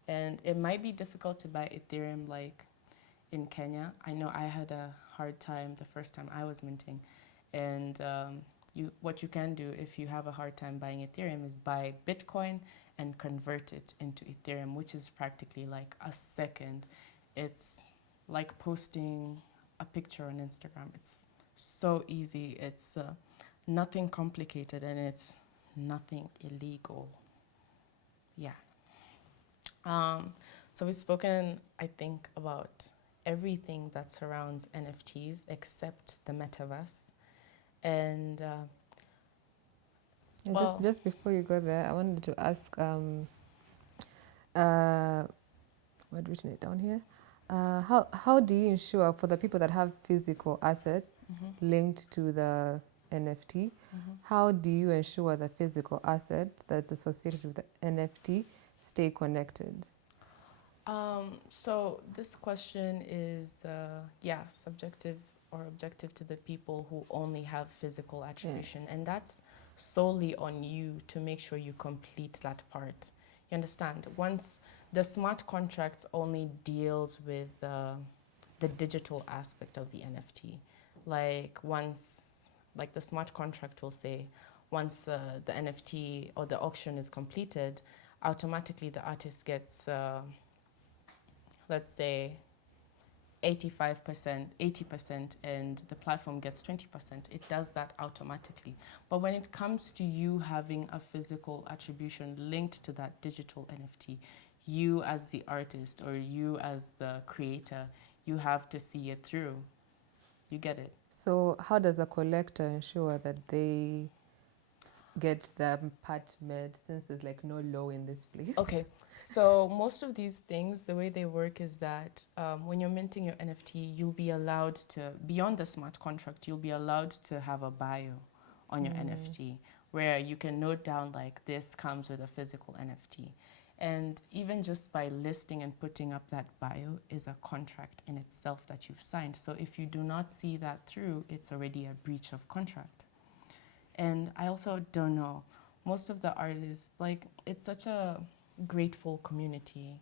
And it might be difficult to buy Ethereum like in Kenya. I know I had a hard time the first time I was minting, and what you can do if you have a hard time buying Ethereum is buy Bitcoin and convert it into Ethereum, which is practically like a second. It's like posting a picture on Instagram. It's so easy. It's nothing complicated, and it's nothing illegal. Yeah. So we've spoken, I think, about everything that surrounds NFTs except the metaverse. And just before you go there, I wanted to ask, I've written it down here. How do you ensure for the people that have physical assets linked to the NFT, how do you ensure the physical asset that's associated with the NFT stay connected? So this question is, subjective or objective to the people who only have physical attribution. And that's solely on you to make sure you complete that part. You understand? Once the smart contracts only deals with the digital aspect of the NFT. Like the smart contract will say, once the NFT or the auction is completed, automatically the artist gets, let's say, 85%, 80%, and the platform gets 20%. It does that automatically. But when it comes to you having a physical attribution linked to that digital NFT, you as the artist or you as the creator, you have to see it through. You get it? So how does a collector ensure that they get the part met, since there's like no law in this place? Okay, so most of these things, the way they work is that when you're minting your NFT, you'll be allowed to, beyond the smart contract, you'll be allowed to have a bio on your NFT where you can note down like this comes with a physical NFT. And even just by listing and putting up that bio is a contract in itself that you've signed. So if you do not see that through, it's already a breach of contract. And I also don't know, most of the artists, like, it's such a grateful community.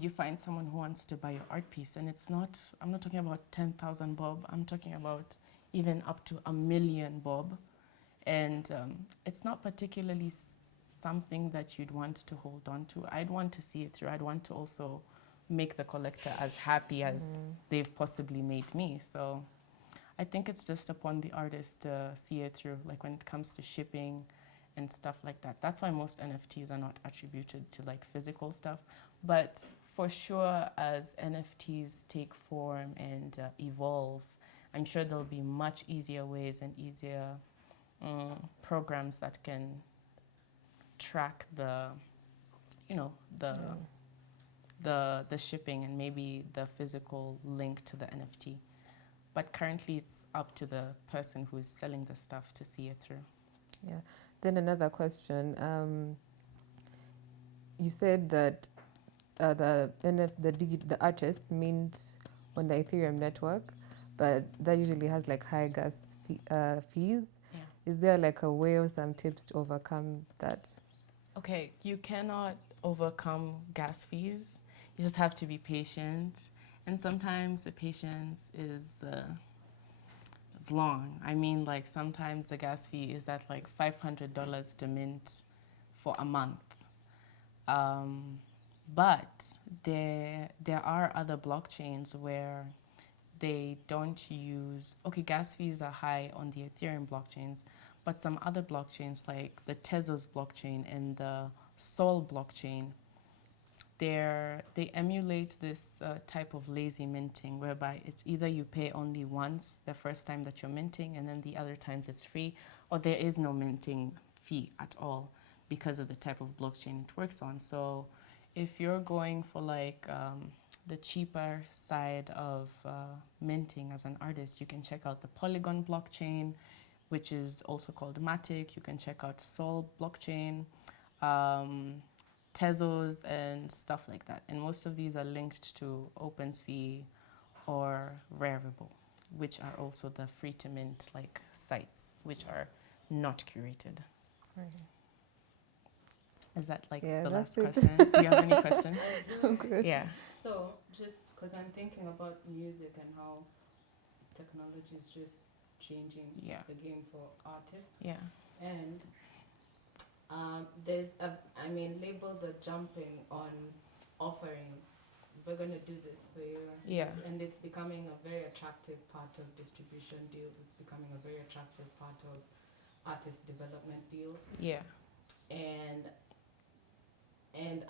You find someone who wants to buy your art piece, and it's not, I'm not talking about 10,000 bob, I'm talking about even up to 1 million bob. And it's not particularly something that you'd want to hold on to. I'd want to see it through. I'd want to also make the collector as happy as they've possibly made me. So I think it's just upon the artist to see it through, like when it comes to shipping and stuff like that. That's why most NFTs are not attributed to like physical stuff. But for sure, as NFTs take form and evolve, I'm sure there'll be much easier ways and easier programs that can track the shipping and maybe the physical link to the NFT. But currently, it's up to the person who is selling the stuff to see it through. Yeah. Then another question. You said that the artist mint on the Ethereum network, but that usually has like high gas fees. Yeah. Is there like a way or some tips to overcome that? Okay, you cannot overcome gas fees. You just have to be patient. And sometimes the patience is it's long. I mean, like sometimes the gas fee is at like $500 to mint for a month. But there are other blockchains where they don't use, okay, gas fees are high on the Ethereum blockchains, but some other blockchains like the Tezos blockchain and the Sol blockchain, they emulate this type of lazy minting whereby it's either you pay only once the first time that you're minting and then the other times it's free, or there is no minting fee at all because of the type of blockchain it works on. So if you're going for like the cheaper side of minting as an artist, you can check out the Polygon blockchain, which is also called Matic. You can check out Sol blockchain, Tezos and stuff like that. And most of these are linked to OpenSea or Rarible, which are also the free to mint like sites, which are not curated. Right. Is that like Yeah, the that's last it. question? Do you have any questions? I'm good. Yeah. So, just because I'm thinking about music and how technology is just changing Yeah. the game for artists, Yeah. and labels are jumping on offering. We're gonna do this for you, Yeah. and it's becoming a very attractive part of distribution deals. It's becoming a very attractive part of artist development deals, Yeah. and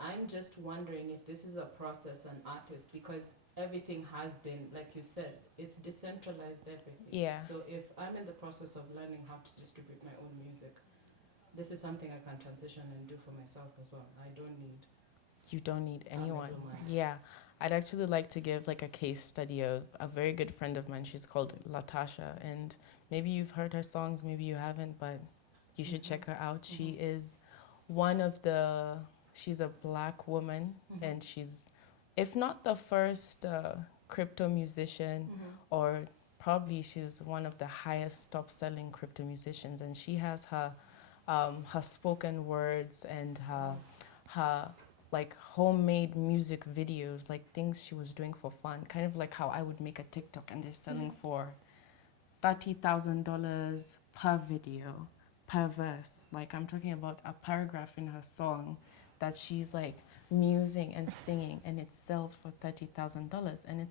I'm just wondering if this is a process on artists, because everything has been, like you said, it's decentralized everything. Yeah. So if I'm in the process of learning how to distribute my own music, this is something I can transition and do for myself as well. I don't need You don't need a anyone. middleman. Yeah. I'd actually like to give like a case study of a very good friend of mine. She's called Latasha, and maybe you've heard her songs, maybe you haven't, but you should check her out. She is one of the, she's a black woman, and she's, if not the first crypto musician, or probably she's one of the highest top selling crypto musicians, and she has her spoken words and her like homemade music videos, like things she was doing for fun, kind of like how I would make a TikTok and they're selling for $30,000 per video, per verse. Like I'm talking about a paragraph in her song that she's like musing and singing, and it sells for $30,000. And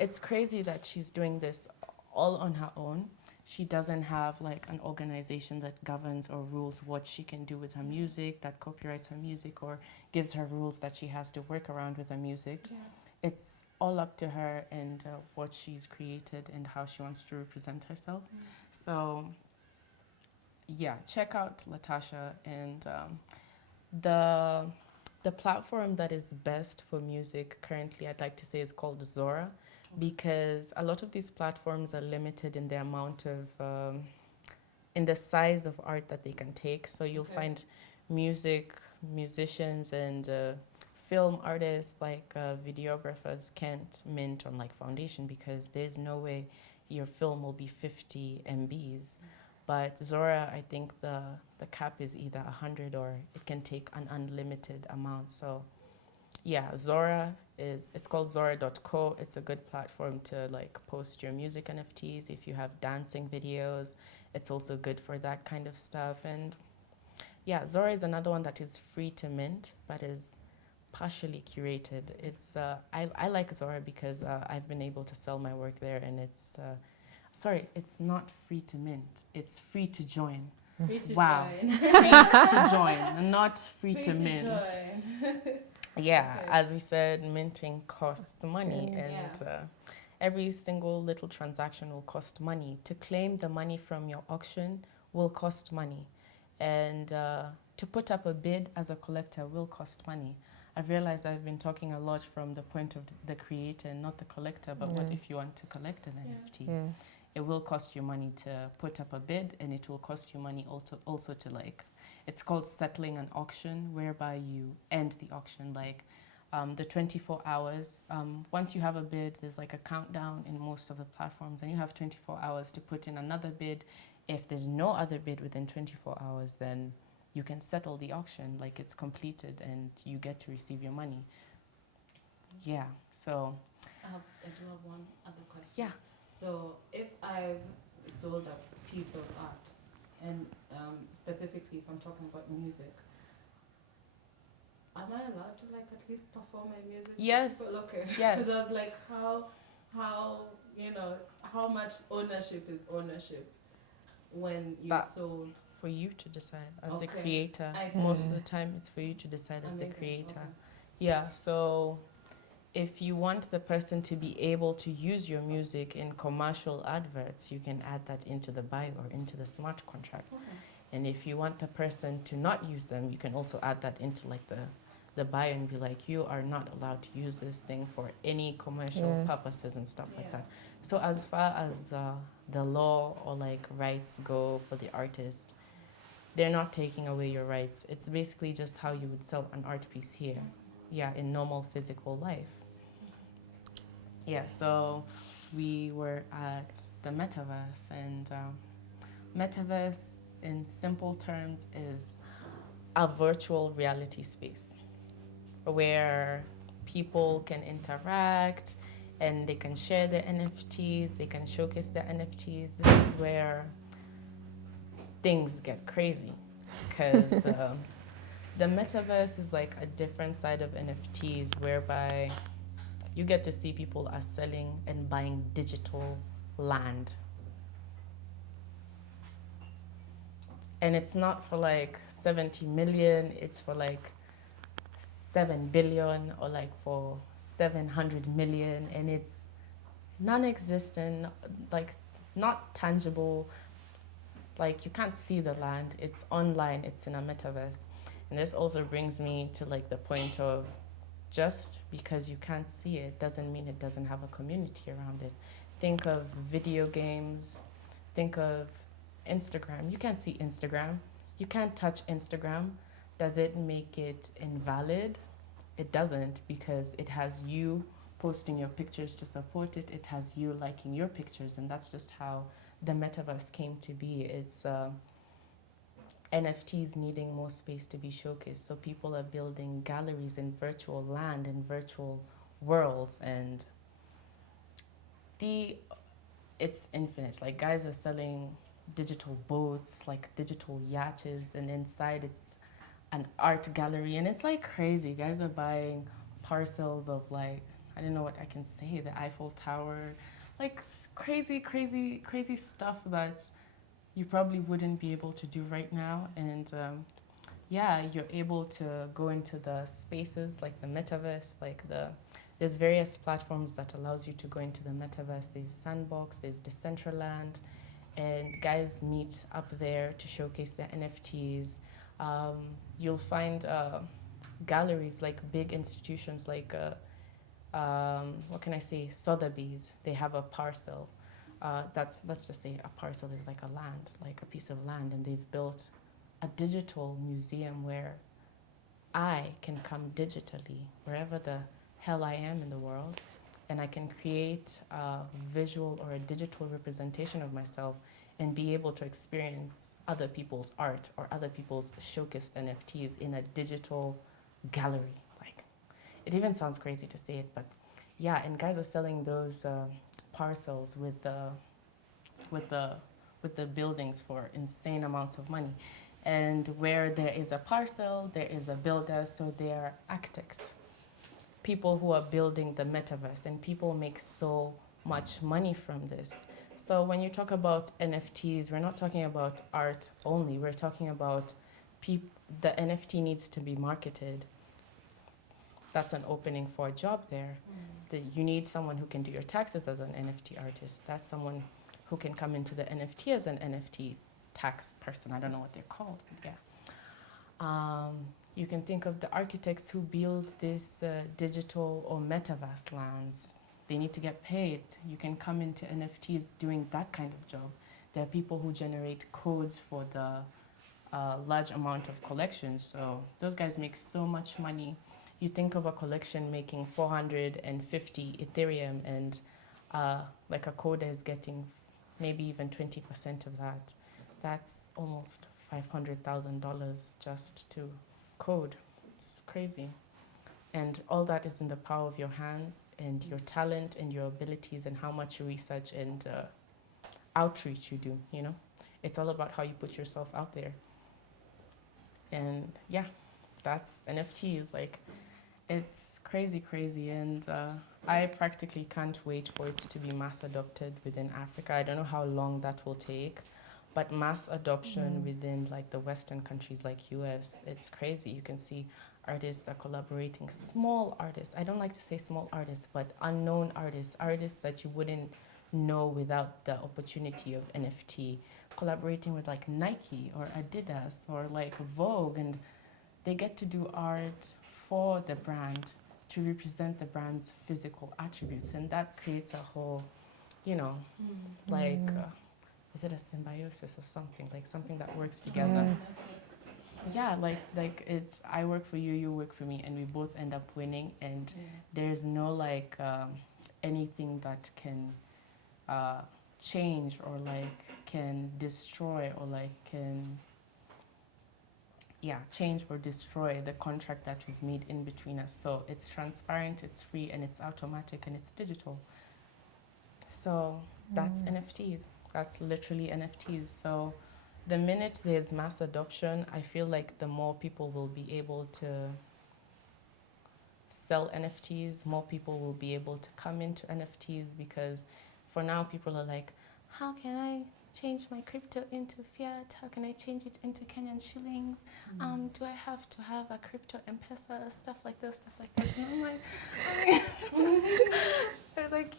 it's crazy that she's doing this all on her own. She doesn't have like an organization that governs or rules what she can do with her music, that copyrights her music, or gives her rules that she has to work around with her music. Yeah. It's all up to her and what she's created and how she wants to represent herself. So yeah, check out Latasha, and the platform that is best for music currently, I'd like to say, is called Zora, because a lot of these platforms are limited in the amount of in the size of art that they can take. So you'll find musicians and film artists, like videographers, can't mint on like Foundation, because there's no way your film will be 50 MBs. But Zora, I think the cap is either 100 or it can take an unlimited amount. So yeah, Zora it's called Zora.co. It's a good platform to like post your music NFTs. If you have dancing videos, it's also good for that kind of stuff. And yeah, Zora is another one that is free to mint, but is partially curated. It's I like Zora because I've been able to sell my work there, and it's it's not free to mint. It's free to join. Free to Wow. join. Free to join, not free to to mint. join. Yeah, Okay. as we said, minting costs money, Yeah. and every single little transaction will cost money. To claim the money from your auction will cost money, and to put up a bid as a collector will cost money. I've realized I've been talking a lot from the point of the creator and not the collector, but what Yeah. if you want to collect an NFT? Yeah. It will cost you money to put up a bid, and it will cost you money also to like, it's called settling an auction, whereby you end the auction, like the 24 hours. Once you have a bid, there's like a countdown in most of the platforms, and you have 24 hours to put in another bid. If there's no other bid within 24 hours, then you can settle the auction, like it's completed, and you get to receive your money. Yeah, so. I do have one other question. Yeah. So if I've sold a piece of art, and specifically if I'm talking about music, am I allowed to like at least perform my music? Yes. Okay. Yes. Because I was like, how much ownership is ownership when you That's sold? for you to decide as the Okay. creator. I see. Most of the time, it's for you to decide as the Amazing. creator. Okay. Yeah, so if you want the person to be able to use your music in commercial adverts, you can add that into the bio or into the smart contract. Okay. And if you want the person to not use them, you can also add that into like the bio and be like, you are not allowed to use this thing for any commercial Yeah. purposes and stuff like Yeah. that. So as far as the law or like rights go for the artist, they're not taking away your rights. It's basically just how you would sell an art piece here. Yeah, in normal physical life. Yeah, so we were at the metaverse, and metaverse in simple terms is a virtual reality space where people can interact and they can share their NFTs, they can showcase their NFTs. This is where things get crazy because the metaverse is like a different side of NFTs whereby you get to see people are selling and buying digital land. And it's not for like 70 million, it's for like 7 billion or like for 700 million, and it's non-existent, like not tangible, like you can't see the land, it's online, it's in a metaverse. And this also brings me to like the point of just because you can't see it doesn't mean it doesn't have a community around it. Think of video games, think of Instagram. You can't see Instagram. You can't touch Instagram. Does it make it invalid? It doesn't, because it has you posting your pictures to support it. It has you liking your pictures, and that's just how the metaverse came to be. It's NFTs needing more space to be showcased. So people are building galleries in virtual land and virtual worlds, and it's infinite. Like guys are selling digital boats, like digital yachts, and inside it's an art gallery, and it's like crazy. Guys are buying parcels of like, I don't know what I can say, the Eiffel Tower, like crazy stuff that you probably wouldn't be able to do right now. And yeah, you're able to go into the spaces like the metaverse, like there's various platforms that allows you to go into the metaverse. There's Sandbox, there's Decentraland, and guys meet up there to showcase their NFTs. You'll find galleries, like big institutions like, what can I say, Sotheby's. They have a parcel. Let's just say a parcel is like a land, like a piece of land, and they've built a digital museum where I can come digitally wherever the hell I am in the world, and I can create a visual or a digital representation of myself and be able to experience other people's art or other people's showcased NFTs in a digital gallery. Like, it even sounds crazy to say it, but yeah, and guys are selling those parcels with the buildings for insane amounts of money. And where there is a parcel, there is a builder, so there are architects, people who are building the metaverse, and people make so much money from this. So when you talk about NFTs, we're not talking about art only, we're talking about the NFT needs to be marketed. That's an opening for a job there. You need someone who can do your taxes as an NFT artist. That's someone who can come into the NFT as an NFT tax person. I don't know what they're called, but yeah. You can think of the architects who build this digital or metaverse lands. They need to get paid. You can come into NFTs doing that kind of job. There are people who generate codes for the large amount of collections. So those guys make so much money. You think of a collection making 450 Ethereum, and like a coder is getting maybe even 20% of that. That's almost $500,000 just to code. It's crazy. And all that is in the power of your hands and your talent and your abilities and how much research and outreach you do, you know? It's all about how you put yourself out there. And yeah, that's NFTs. Like, it's crazy. And I practically can't wait for it to be mass adopted within Africa. I don't know how long that will take, but mass adoption within like the Western countries like US, it's crazy. You can see artists are collaborating, small artists. I don't like to say small artists, but unknown artists that you wouldn't know without the opportunity of NFT, collaborating with like Nike or Adidas or like Vogue, and they get to do art for the brand to represent the brand's physical attributes, and that creates a whole, you know, like, is it a symbiosis or something, like something that works together? Yeah, like it. I work for you, you work for me, and we both end up winning. And there's no like anything that can change or like can destroy or like can change or destroy the contract that we've made in between us. So it's transparent, it's free, and it's automatic, and it's digital. So that's NFTs. That's literally NFTs. So the minute there's mass adoption, I feel like the more people will be able to sell NFTs, more people will be able to come into NFTs, because for now people are like, how can I change my crypto into fiat? How can I change it into Kenyan shillings? Do I have to have a crypto M-Pesa? Stuff like this. And I'm like, they're like,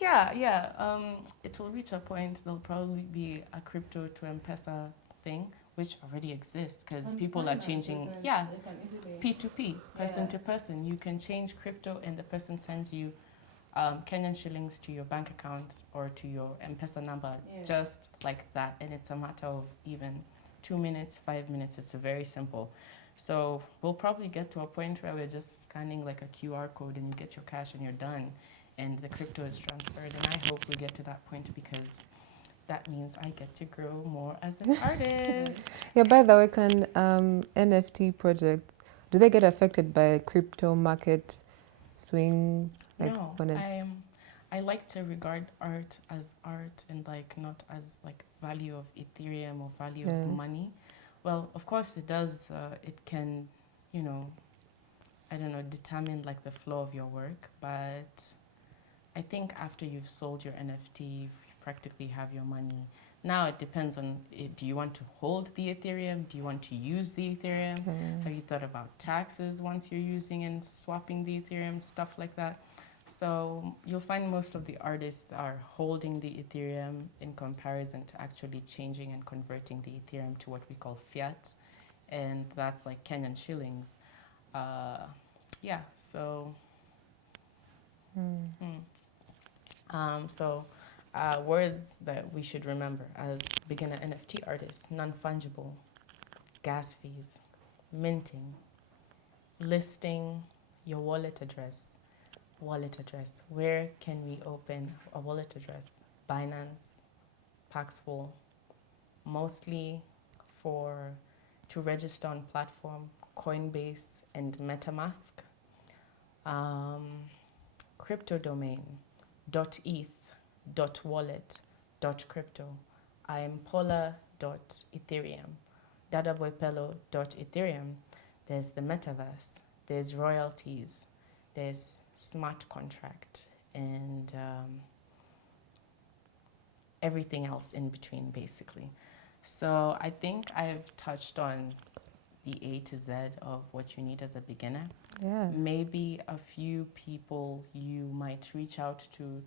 it will reach a point, there'll probably be a crypto to M-Pesa thing, which already exists, because people are changing, P2P, person to person. You can change crypto and the person sends you Kenyan shillings to your bank account or to your M-Pesa number, just like that. And it's a matter of even 2 minutes, 5 minutes. It's very simple. So we'll probably get to a point where we're just scanning like a QR code and you get your cash and you're done. And the crypto is transferred. And I hope we get to that point, because that means I get to grow more as an artist. Yeah, by the way, can NFT projects, do they get affected by crypto market swings? Like No, when I like to regard art as art, and like not as like value of Ethereum or value of money. Well, of course it does. It can, I don't know, determine like the flow of your work. But I think after you've sold your NFT, you practically have your money. Now it depends on it. Do you want to hold the Ethereum? Do you want to use the Ethereum? Have you thought about taxes once you're using and swapping the Ethereum, stuff like that? So you'll find most of the artists are holding the Ethereum in comparison to actually changing and converting the Ethereum to what we call fiat, and that's like Kenyan shillings. So words that we should remember as beginner NFT artists: non-fungible, gas fees, minting, listing your wallet address. Where can we open a wallet address? Binance, Paxful, mostly to register on platform, Coinbase and MetaMask. Crypto domain, .eth, .wallet, .crypto. I am Paula.ethereum, Dadaboypelo.ethereum. There's the metaverse, there's royalties, there's smart contract, and everything else in between, basically. So I think I've touched on the A to Z of what you need as a beginner. Yeah. Maybe a few people you might reach out to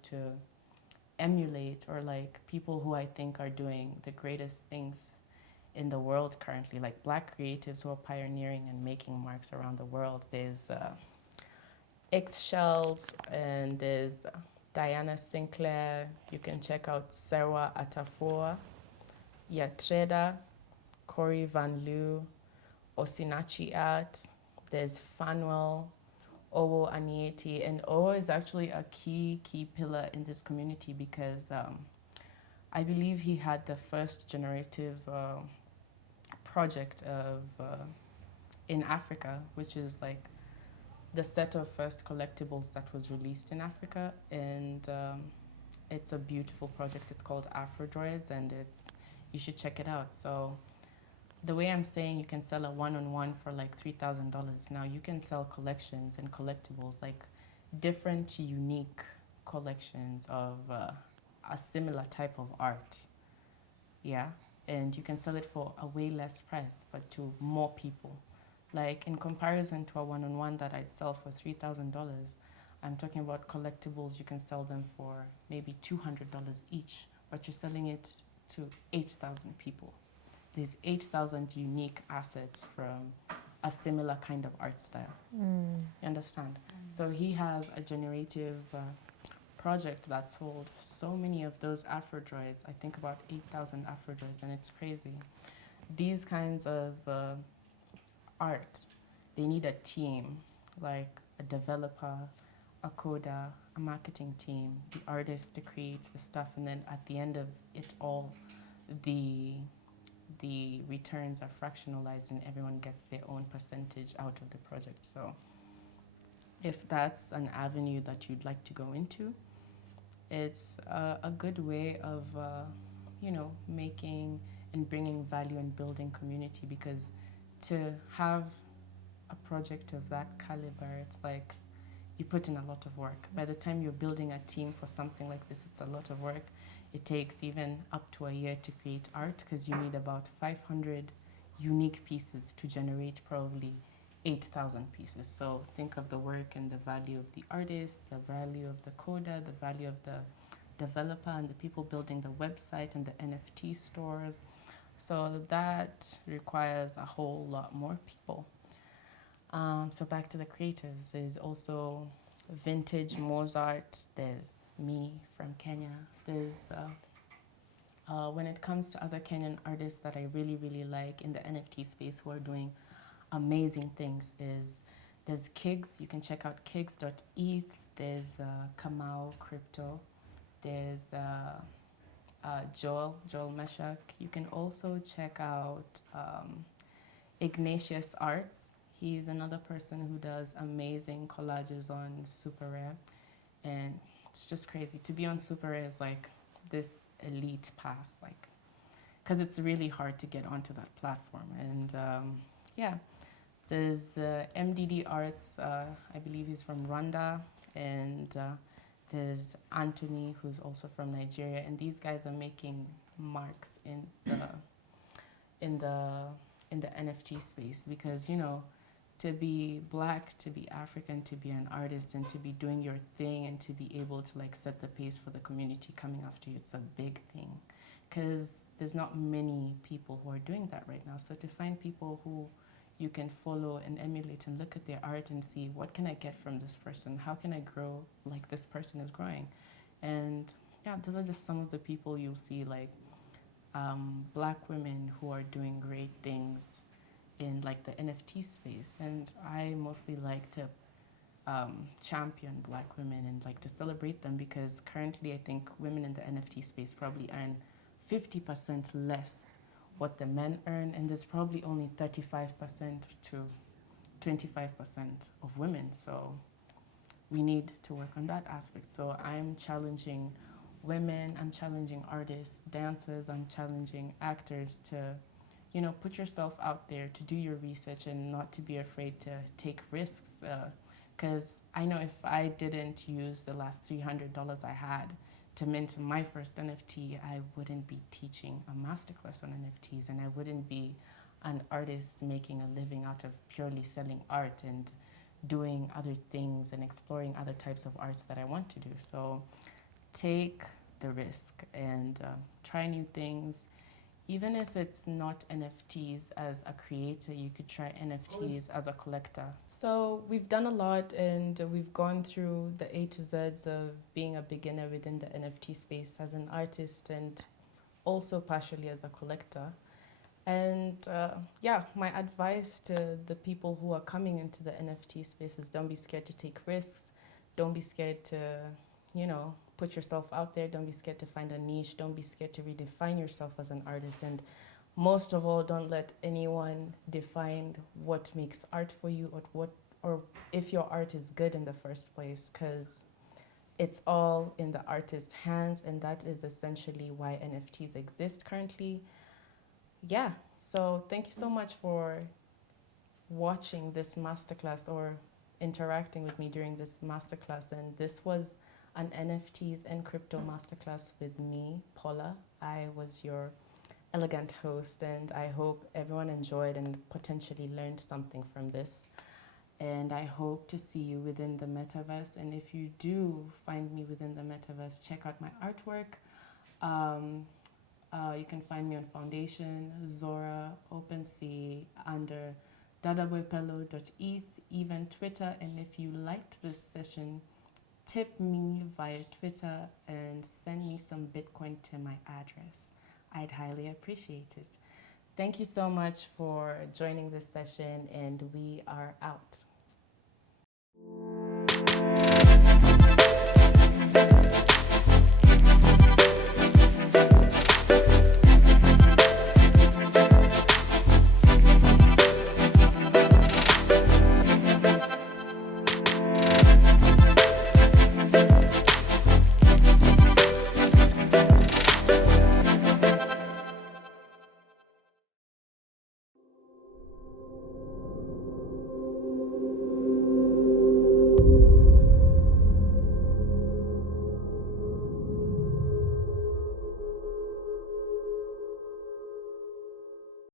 emulate, or like people who I think are doing the greatest things in the world currently, like Black creatives who are pioneering and making marks around the world. There's X-Shells, and there's Diana Sinclair. You can check out Serwa Atafua, Yatreda, Corey Van Loo, Osinachi Art. There's Fanuel, Owo Anieti, and Owo is actually a key pillar in this community, because I believe he had the first generative project in Africa, which is like the set of first collectibles that was released in Africa, and it's a beautiful project. It's called Afrodroids, and you should check it out. So the way I'm saying, you can sell a one-on-one for like $3,000. Now you can sell collections and collectibles, like different unique collections of a similar type of art. Yeah, and you can sell it for a way less price, but to more people. Like in comparison to a one-on-one that I'd sell for $3,000, I'm talking about collectibles. You can sell them for maybe $200 each, but you're selling it to 8,000 people. There's 8,000 unique assets from a similar kind of art style. You understand? So he has a generative project that sold so many of those Afrodroids. I think about 8,000 Afrodroids, and it's crazy. These kinds of art, they need a team, like a developer, a coder, a marketing team, the artist to create the stuff, and then at the end of it all, the the returns are fractionalized and everyone gets their own percentage out of the project. So if that's an avenue that you'd like to go into, it's a good way of, making and bringing value and building community, because to have a project of that caliber, it's like you put in a lot of work. By the time you're building a team for something like this, it's a lot of work. It takes even up to a year to create art, because you need about 500 unique pieces to generate probably 8,000 pieces. So think of the work and the value of the artist, the value of the coder, the value of the developer and the people building the website and the NFT stores. So that requires a whole lot more people. So back to the creatives, there's also vintage Mozart, there's me from Kenya, there's when it comes to other Kenyan artists that I really, really like in the NFT space who are doing amazing things, is there's Kigs. You can check out kigs.eth. There's Kamau Crypto. There's Joel Meshach. You can also check out Ignatius Arts. He's another person who does amazing collages on Super Rare. And it's just crazy. To be on Super Rare is like this elite pass, like, because it's really hard to get onto that platform. And there's MDD Arts, I believe he's from Rwanda, and there's Anthony, who's also from Nigeria, and these guys are making marks in the NFT space, because to be Black, to be African, to be an artist, and to be doing your thing, and to be able to like set the pace for the community coming after you, it's a big thing, because there's not many people who are doing that right now. So to find people who you can follow and emulate and look at their art and see, what can I get from this person? How can I grow like this person is growing? And yeah, those are just some of the people you'll see, like Black women who are doing great things in like the NFT space. And I mostly like to champion Black women and like to celebrate them, because currently I think women in the NFT space probably earn 50% less what the men earn, and there's probably only 35% to 25% of women. So we need to work on that aspect. So I'm challenging women, I'm challenging artists, dancers, I'm challenging actors to, put yourself out there, to do your research and not to be afraid to take risks. Because I know if I didn't use the last $300 I had to mint my first NFT, I wouldn't be teaching a masterclass on NFTs, and I wouldn't be an artist making a living out of purely selling art and doing other things and exploring other types of arts that I want to do. So take the risk and try new things. Even if it's not NFTs as a creator, you could try NFTs as a collector. So we've done a lot, and we've gone through the A to Zs of being a beginner within the NFT space as an artist and also partially as a collector. And my advice to the people who are coming into the NFT space is, don't be scared to take risks. Don't be scared to, put yourself out there. Don't be scared to find a niche. Don't be scared to redefine yourself as an artist. And most of all, don't let anyone define what makes art for you, or if your art is good in the first place, because it's all in the artist's hands, and that is essentially why NFTs exist currently. Yeah, so thank you so much for watching this masterclass or interacting with me during this masterclass. And this was an NFTs and crypto masterclass with me, Paula. I was your elegant host, and I hope everyone enjoyed and potentially learned something from this. And I hope to see you within the metaverse. And if you do find me within the metaverse, check out my artwork. You can find me on Foundation, Zora, OpenSea, under dadaboypello.eth, even Twitter. And if you liked this session, tip me via Twitter and send me some Bitcoin to my address. I'd highly appreciate it. Thank you so much for joining this session, and we are out.